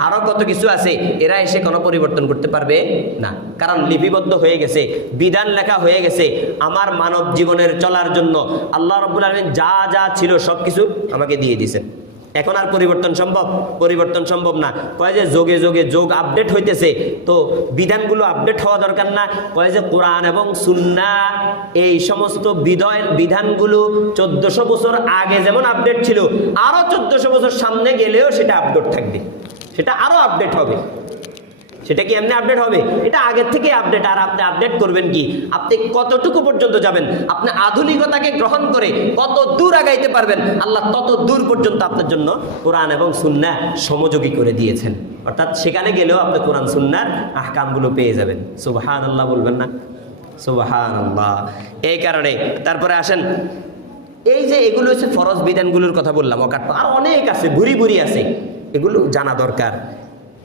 আরো কত কিছু আছে, এরা এসে কোনো পরিবর্তন করতে পারবে না। কারণ লিপিবদ্ধ হয়ে গেছে, বিধান লেখা হয়ে গেছে। আমার মানব জীবনের চলার জন্য আল্লাহ রাব্বুল আলামিন যা যা ছিল সবকিছু আমাকে দিয়ে দিয়েছেন। এখন আর পরিবর্তন সম্ভব? পরিবর্তন সম্ভব না। কয় যে যোগে যোগে যোগ আপডেট হইতেছে, তো বিধানগুলো আপডেট হওয়া দরকার না? কয় যে কোরআন এবং সুন্নাহ এই সমস্ত বিধানগুলো 1400 বছর আগে যেমন আপডেট ছিল, আরো 1400 বছর সামনে গেলেও সেটা আপডেট থাকবে, সেটা আরো আপডেট হবে। সেটা কি এমনি আপডেট হবে? এটা আগের থেকে আপডেট। আর আপনি আপডেট করবেন কি? আপনি কতটুকু পর্যন্ত যাবেন? আপনি আধুনিকতাকে গ্রহণ করে কত দূর আগাইতে পারবেন, আল্লাহ তত দূর পর্যন্ত আপনার জন্য কোরআন এবং সুন্নাহ সমযোগী করে দিয়েছেন। অর্থাৎ সেখানে গেলেও আপনি কোরআন সুন্নাহর আহকামগুলো পেয়ে যাবেন। সুবহানাল্লাহ বলবেন না? সুবহানাল্লাহ। এই কারণে তারপরে আসেন, এই যে এগুলো হচ্ছে ফরজ বিধানগুলোর কথা বললাম, অকাট্য আর অনেক আছে, ভুরি ভুরি আছে, এগুলো জানা দরকার।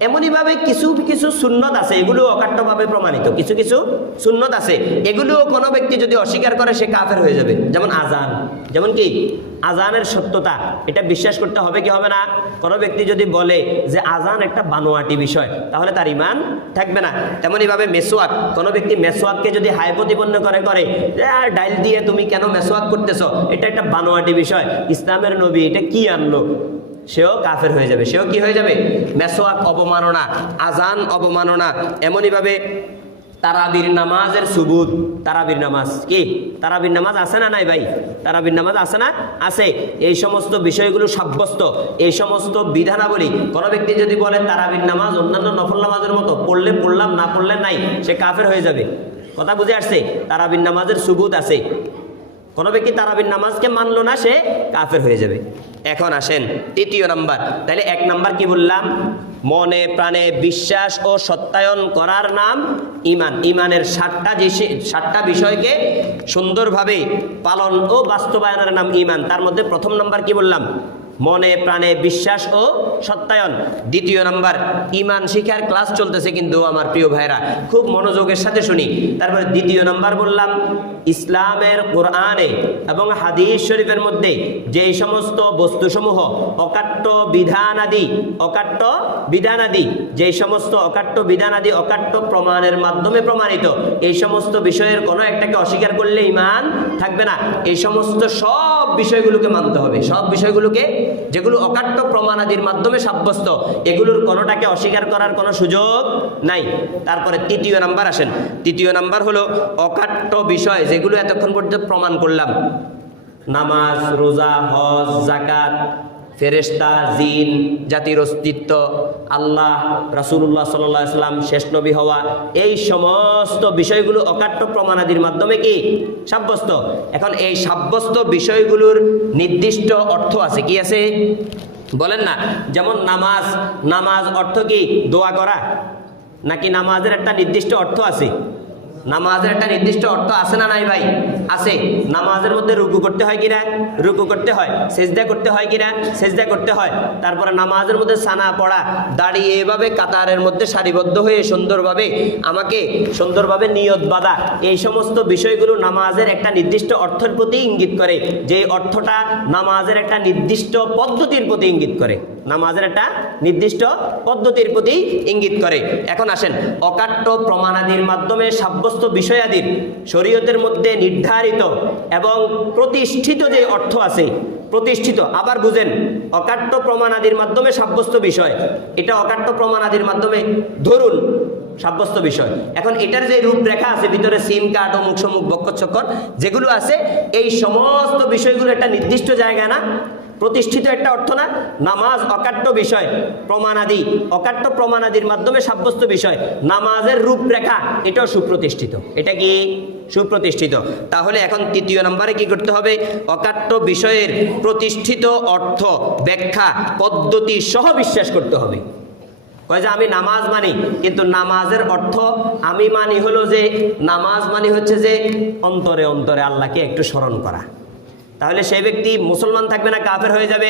এমনইভাবে কিছু কিছু সুন্নত আছে, এগুলো অকাট্যভাবে প্রমাণিত। কিছু কিছু সুন্নত আছে, এগুলো কোনো ব্যক্তি যদি অস্বীকার করে সে কাফের হয়ে যাবে। যেমন আজান, যেমন কি আজানের সত্যতা, এটা বিশ্বাস করতে হবে কি হবে না? কোনো ব্যক্তি যদি বলে যে আজান একটা বানোয়াটি বিষয়, তাহলে তার ঈমান থাকবে না। তেমনইভাবে মেসওয়াক, কোনো ব্যক্তি মেসওয়াককে যদি হায় প্রতিপন্ন করে আর ডাইল দিয়ে তুমি কেন মেসওয়াক করতেছ, এটা একটা বানোয়াটি বিষয়, ইসলামের নবী এটা কি আনলো, সেও কাফের হয়ে যাবে। সেও কি হয়ে যাবে? মেসওয়াক অবমাননা, আজান অবমাননা। এমনইভাবে তারাবির নামাজের সুবুত, তারাবির নামাজ কি? তারাবির নামাজ আছে না নাই ভাই? তারাবির নামাজ আছে না? আছে। এই সমস্ত বিষয়গুলো সাব্যস্ত, এই সমস্ত বিধানাবলী। কোনো ব্যক্তি যদি বলে তারাবির নামাজ অন্যান্য নফল নামাজের মতো, পড়লে পড়লাম, না পড়লে নাই, সে কাফের হয়ে যাবে। কথা বুঝে আসছে? তারাবির নামাজের সুবুত আছে। কোনো ব্যক্তি তারাবির নামাজকে মানলো না, সে কাফের হয়ে যাবে। এখন আসেন তৃতীয় নাম্বার। তাহলে এক নাম্বার কি বললাম? মনে প্রাণে বিশ্বাস ও সত্যায়ন করার নাম ঈমান। ঈমানের 7টা বিষয়কে সুন্দরভাবে পালন ও বাস্তবায়নের নাম ঈমান। তার মধ্যে প্রথম নাম্বার কি বললাম? মনে প্রাণে বিশ্বাস ও সত্যায়ন। দ্বিতীয় নাম্বার, ঈমান শিখার ক্লাস চলতেছে কিন্তু আমার প্রিয় ভাইরা, খুব মনোযোগের সাথে শুনি। তারপরে দ্বিতীয় নাম্বার বললাম, ইসলামের কোরআনে এবং হাদিস শরীফের মধ্যে যেই সমস্ত বস্তুসমূহ অকাট্য বিধানাদি, যেই সমস্ত অকাট্য বিধানাদি অকাট্য প্রমাণের মাধ্যমে প্রমাণিত, এই সমস্ত বিষয়ের কোনো একটাকে অস্বীকার করলে ঈমান থাকবে না। এই সমস্ত সব বিষয়গুলোকে মানতে হবে। সব বিষয়গুলোকে, যেগুলো অকাট্য প্রমাণাদির মাধ্যমে সাব্যস্ত, এগুলোর কোনোটাকে অস্বীকার করার কোনো সুযোগ নাই। তারপরে তৃতীয় নাম্বার আসেন। তৃতীয় নাম্বার হলো অকাট্য বিষয় যেগুলো এতক্ষণ পর্যন্ত প্রমাণ করলাম, নামাজ, রোজা, হজ, যাকাত, ফেরেশতা, জিন, জাতির অস্তিত্ব, আল্লাহ, রাসূলুল্লাহ সাল্লাল্লাহু আলাইহি ওয়াসাল্লাম, শেষ নবী হওয়া, এই সমস্ত বিষয়গুলো অকাট্য প্রমাণাদির মাধ্যমে কি সাব্যস্ত। এখন এই সাব্যস্ত বিষয়গুলোর নির্দিষ্ট অর্থ আছে। কি আছে বলেন না? যেমন নামাজ অর্থ কি? দোয়া করা, নাকি নামাজের একটা নির্দিষ্ট অর্থ আছে? নামাজের একটা নির্দিষ্ট অর্থ আছে না নাই ভাই? আছে। নামাজের মধ্যে রুকু করতে হয় কিনা? রুকু করতে হয়। সেজদা করতে হয় কিনা? সেজদা করতে হয়। তারপরে নামাজের মধ্যে সানা পড়া, দাঁড়িয়ে এভাবে কাতারের মধ্যে সারিবদ্ধ হয়ে সুন্দরভাবে নিয়ত বাঁধা, এই সমস্ত বিষয়গুলো নামাজের একটা নির্দিষ্ট অর্থের প্রতি ইঙ্গিত করে, যে অর্থটা নামাজের একটা নির্দিষ্ট পদ্ধতির প্রতি ইঙ্গিত করে। নামাজের একটা নির্দিষ্ট পদ্ধতির প্রতি ইঙ্গিত করে। এখন আসেন, অকাট্য প্রমাণাদির মাধ্যমে সাব্যস্ত বিষয়াদির শরীয়তের মধ্যে নির্ধারিত এবং প্রতিষ্ঠিত যে অর্থ আছে, প্রতিষ্ঠিত, আবার বুঝেন, অকাট্য প্রমাণাদির মাধ্যমে সাব্যস্ত বিষয়, এটা অকাট্য প্রমাণাদির মাধ্যমে ধরুন সাব্যস্ত বিষয়। এখন এটার যে রূপরেখা আছে ভিতরে, সিম কার্ড, অমুক সমুক, বক্ষচক্কর যেগুলো আছে, এই সমস্ত বিষয়গুলো একটা নির্দিষ্ট জায়গা না, প্রতিষ্ঠিত একটা অর্থ না? নামাজ অকাট্য বিষয়, প্রমাণাদি, অকাট্য প্রমাণাদির মাধ্যমে সাব্যস্ত বিষয়। নামাজের রূপরেখা এটাও সুপ্রতিষ্ঠিত। এটা কি? সুপ্রতিষ্ঠিত। তাহলে এখন তৃতীয় নম্বরে কি করতে হবে? অকাট্য বিষয়ের প্রতিষ্ঠিত অর্থ, ব্যাখ্যা, পদ্ধতি সহ বিশ্বাস করতে হবে। কয় যে আমি নামাজ মানি, কিন্তু নামাজের অর্থ আমি মানি হলো যে নামাজ মানি হচ্ছে যে অন্তরে অন্তরে আল্লাহকে একটু স্মরণ করা। তাহলে সেই ব্যক্তি মুসলমান থাকবে না কাফের হয়ে যাবে?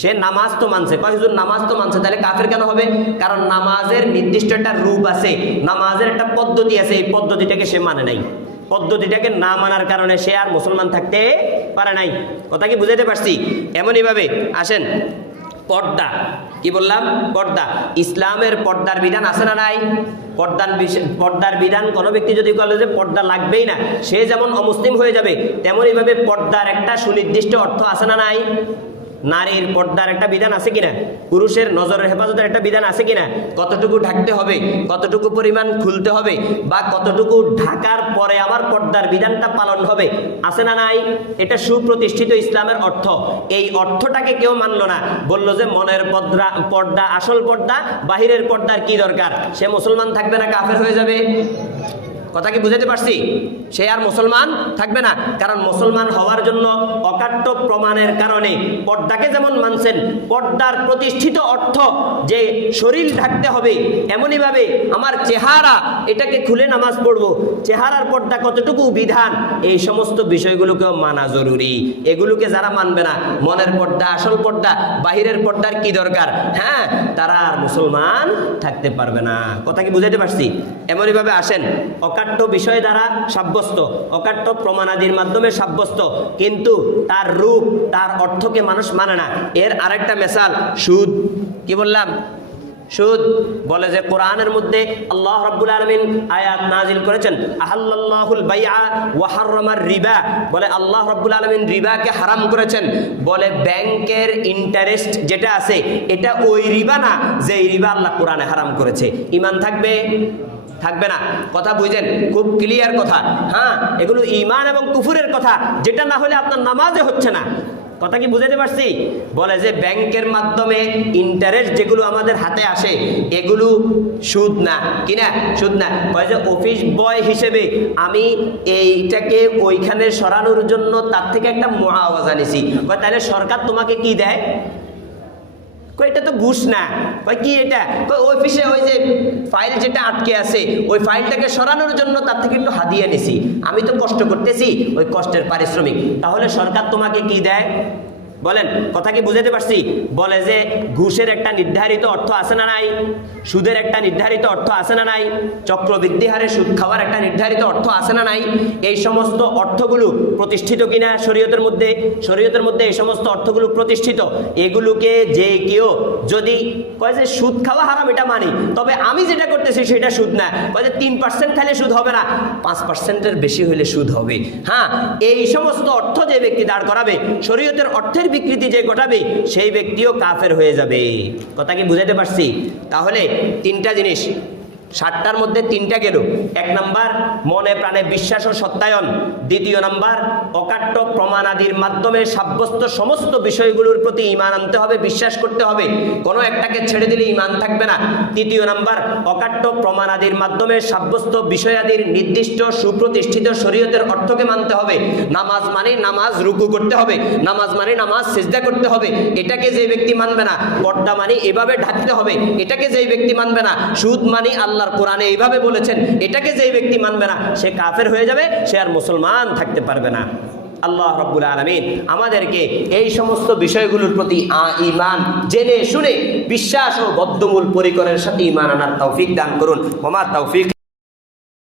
সে নামাজ তো মানছে, কয় হুজুর নামাজ তো মানছে, তাহলে কাফের কেন হবে? কারণ নামাজের নির্দিষ্ট একটা রূপ আছে, নামাজের একটা পদ্ধতি আছে, এই পদ্ধতিটাকে সে মানে নাই। পদ্ধতিটাকে না মানার কারণে সে আর মুসলমান থাকতে পারে নাই। কথা কি বুঝাইতে পারছি? এমনইভাবে আসেন, পর্দা, কি বললাম? পর্দা। ইসলামের পর্দার বিধান আছে না নাই? পর্দার বিধান কোনো ব্যক্তি যদি বলে যে পর্দা লাগবেই না, সে যেমন অমুসলিম হয়ে যাবে, তেমনইভাবে পর্দার একটা সুনির্দিষ্ট অর্থ আছে না নাই? নারীর পর্দার একটা বিধান আছে কিনা? পুরুষের নজরের হেফাজতের একটা বিধান আছে কিনা? কতটুকু ঢাকতে হবে, কতটুকু পরিমাণ খুলতে হবে, বা কতটুকু ঢাকার পরে আবার পর্দার বিধানটা পালন হবে, আছে না নাই? এটা সুপ্রতিষ্ঠিত ইসলামের অর্থ। এই অর্থটাকে কেউ মানলো না, বললো যে মনের পর্দা আসল পর্দা, বাহিরের পর্দার কি দরকার? সে মুসলমান থাকবে না কাফের হয়ে যাবে? কথা কি বুঝাতে পারছি? সে আর মুসলমান থাকবে না। কারণ মুসলমান হওয়ার জন্য অকাট্য প্রমাণের কারণে পর্দাকে যেমন মানছেন, পর্দার প্রতিষ্ঠিত অর্থ যে শরীর ঢাকতে হবে, এমনইভাবে আমার চেহারা, এটাকে খুলে নামাজ পড়বো, চেহারার পর্দা কতটুকু বিধান, এই সমস্ত বিষয়গুলোকেও মানা জরুরি। এগুলোকে যারা মানবে না, মনের পর্দা আসল পর্দা, বাহিরের পর্দার কি দরকার, হ্যাঁ, তারা আর মুসলমান থাকতে পারবে না। কথা কি বুঝাতে পারছি? এমনইভাবে আসেন, অকাট্য বিষয় দ্বারা সাব্যস্ত, অকাট্য প্রমাণাদির মাধ্যমে সাব্যস্ত, কিন্তু তার রূপ, তার অর্থকে মানুষ মানে না। এর আরেকটা মিসাল সুদ। কি বললাম? সুদ। বলে যে কোরআনের মধ্যে আল্লাহ রাব্বুল আলামিন আয়াত নাজিল করেছেন, আহাল্লাল্লাহুল বাইআ ওয়া হাররামার রিবা। বলে আল্লাহ রাব্বুল আলামিন রিবাকে হারাম করেছেন। বলে ব্যাংকের ইন্টারেস্ট যেটা আছে, এটা ওই রিবা না যে রিবা আল্লাহ কোরআনে হারাম করেছে। ঈমান থাকবে? থাকবে না। কথা বুঝেন? খুব ক্লিয়ার কথা। হ্যাঁ, এগুলো ঈমান এবং কুফুরের কথা, যেটা না হলে আপনার নামাজে হচ্ছে না। কথা কি বুঝাতে পারছি? বলে যে ব্যাংকের মাধ্যমে ইন্টারেস্ট যেগুলো আমাদের হাতে আসে, এগুলো সুদ না। কিনা? সুদ না। বলে যে অফিস বয় হিসেবে আমি এইটাকে ওইখানে সরানোর জন্য তার থেকে একটা মুআওয়াজা নিছি। তাহলে সরকার তোমাকে কি দেয়? এটা তো ঘুষ না। কি এটা? অফিসে ওই যে ফাইল যেটা আটকে আছে, ওই ফাইলটাকে সরানোর জন্য তার থেকে একটু হাদিয়া নিছি, আমি তো কষ্ট করতেছি, ওই কষ্টের পারিশ্রমিক। তাহলে সরকার তোমাকে কি দেয়? বলেন, কথা কি বুঝাতে পারছি? বলে যে ঘুষের একটা নির্ধারিত অর্থ আছে না নাই? সুদের একটা নির্ধারিত অর্থ আছে না নাই? চক্রবৃদ্ধি হারে সুদ খাওয়ার একটা নির্ধারিত অর্থ আছে না নাই? এই সমস্ত অর্থগুলো প্রতিষ্ঠিত কিনা শরীয়তের মধ্যে? শরীয়তের মধ্যে এই সমস্ত অর্থগুলো প্রতিষ্ঠিত। এগুলোকে যে কেউ যদি কয় যে সুদ খাওয়া হারাম, এটা মানি, তবে আমি যেটা করতেছি সেটা সুদ না। কয় যে 3% খাইলে সুদ হবে না, 5%-এর বেশি হলে সুদ হবে। হ্যাঁ, এই সমস্ত অর্থ যে ব্যক্তি দাঁড় করাবে, শরীয়তের অর্থের বিকৃতি যে ঘটাবে, সেই ব্যক্তিও কাফের হয়ে যাবে। কথা কি বুঝাইতে পারছি? তাহলে তিনটা জিনিস, 60টার মধ্যে 3টা গেল। 1 নাম্বার মনে প্রাণে বিশ্বাস ও সত্যায়ন, 2 নাম্বার অকাট্য প্রমাণাদির মাধ্যমে সাব্যস্ত সমস্ত বিষয়গুলোর প্রতি ঈমান আনতে হবে, বিশ্বাস করতে হবে, কোনো একটাকে ছেড়ে দিলে ঈমান থাকবে না। 3 নাম্বার অকাট্য প্রমাণাদির মাধ্যমে সাব্যস্ত বিষয়াদির নির্দিষ্ট সুপ্রতিষ্ঠিত শরীয়তের অর্থকে মানতে হবে। নামাজ মানে নামাজ রুকু করতে হবে, নামাজ মানে নামাজ সিজদা করতে হবে, এটাকে যে ব্যক্তি মানবে না। পর্দা মানে এভাবে ঢাকতে হবে, এটাকে যে ব্যক্তি মানবে না। সুদ মানে আল্লাহর কোরআনে এইভাবে বলেছেন, এটাকে যেই ব্যক্তি মানবে না, সে কাফের হয়ে যাবে, সে আর মুসলমান থাকতে পারবে না। আল্লাহ রাব্বুল আলামিন আমাদেরকে এই সমস্ত বিষয়গুলোর প্রতি ঈমান জেনে শুনে বিশ্বাস ও বদ্ধমূল পরিকরের সাথে ঈমান আনার তৌফিক দান করুন। ওমা তৌফিক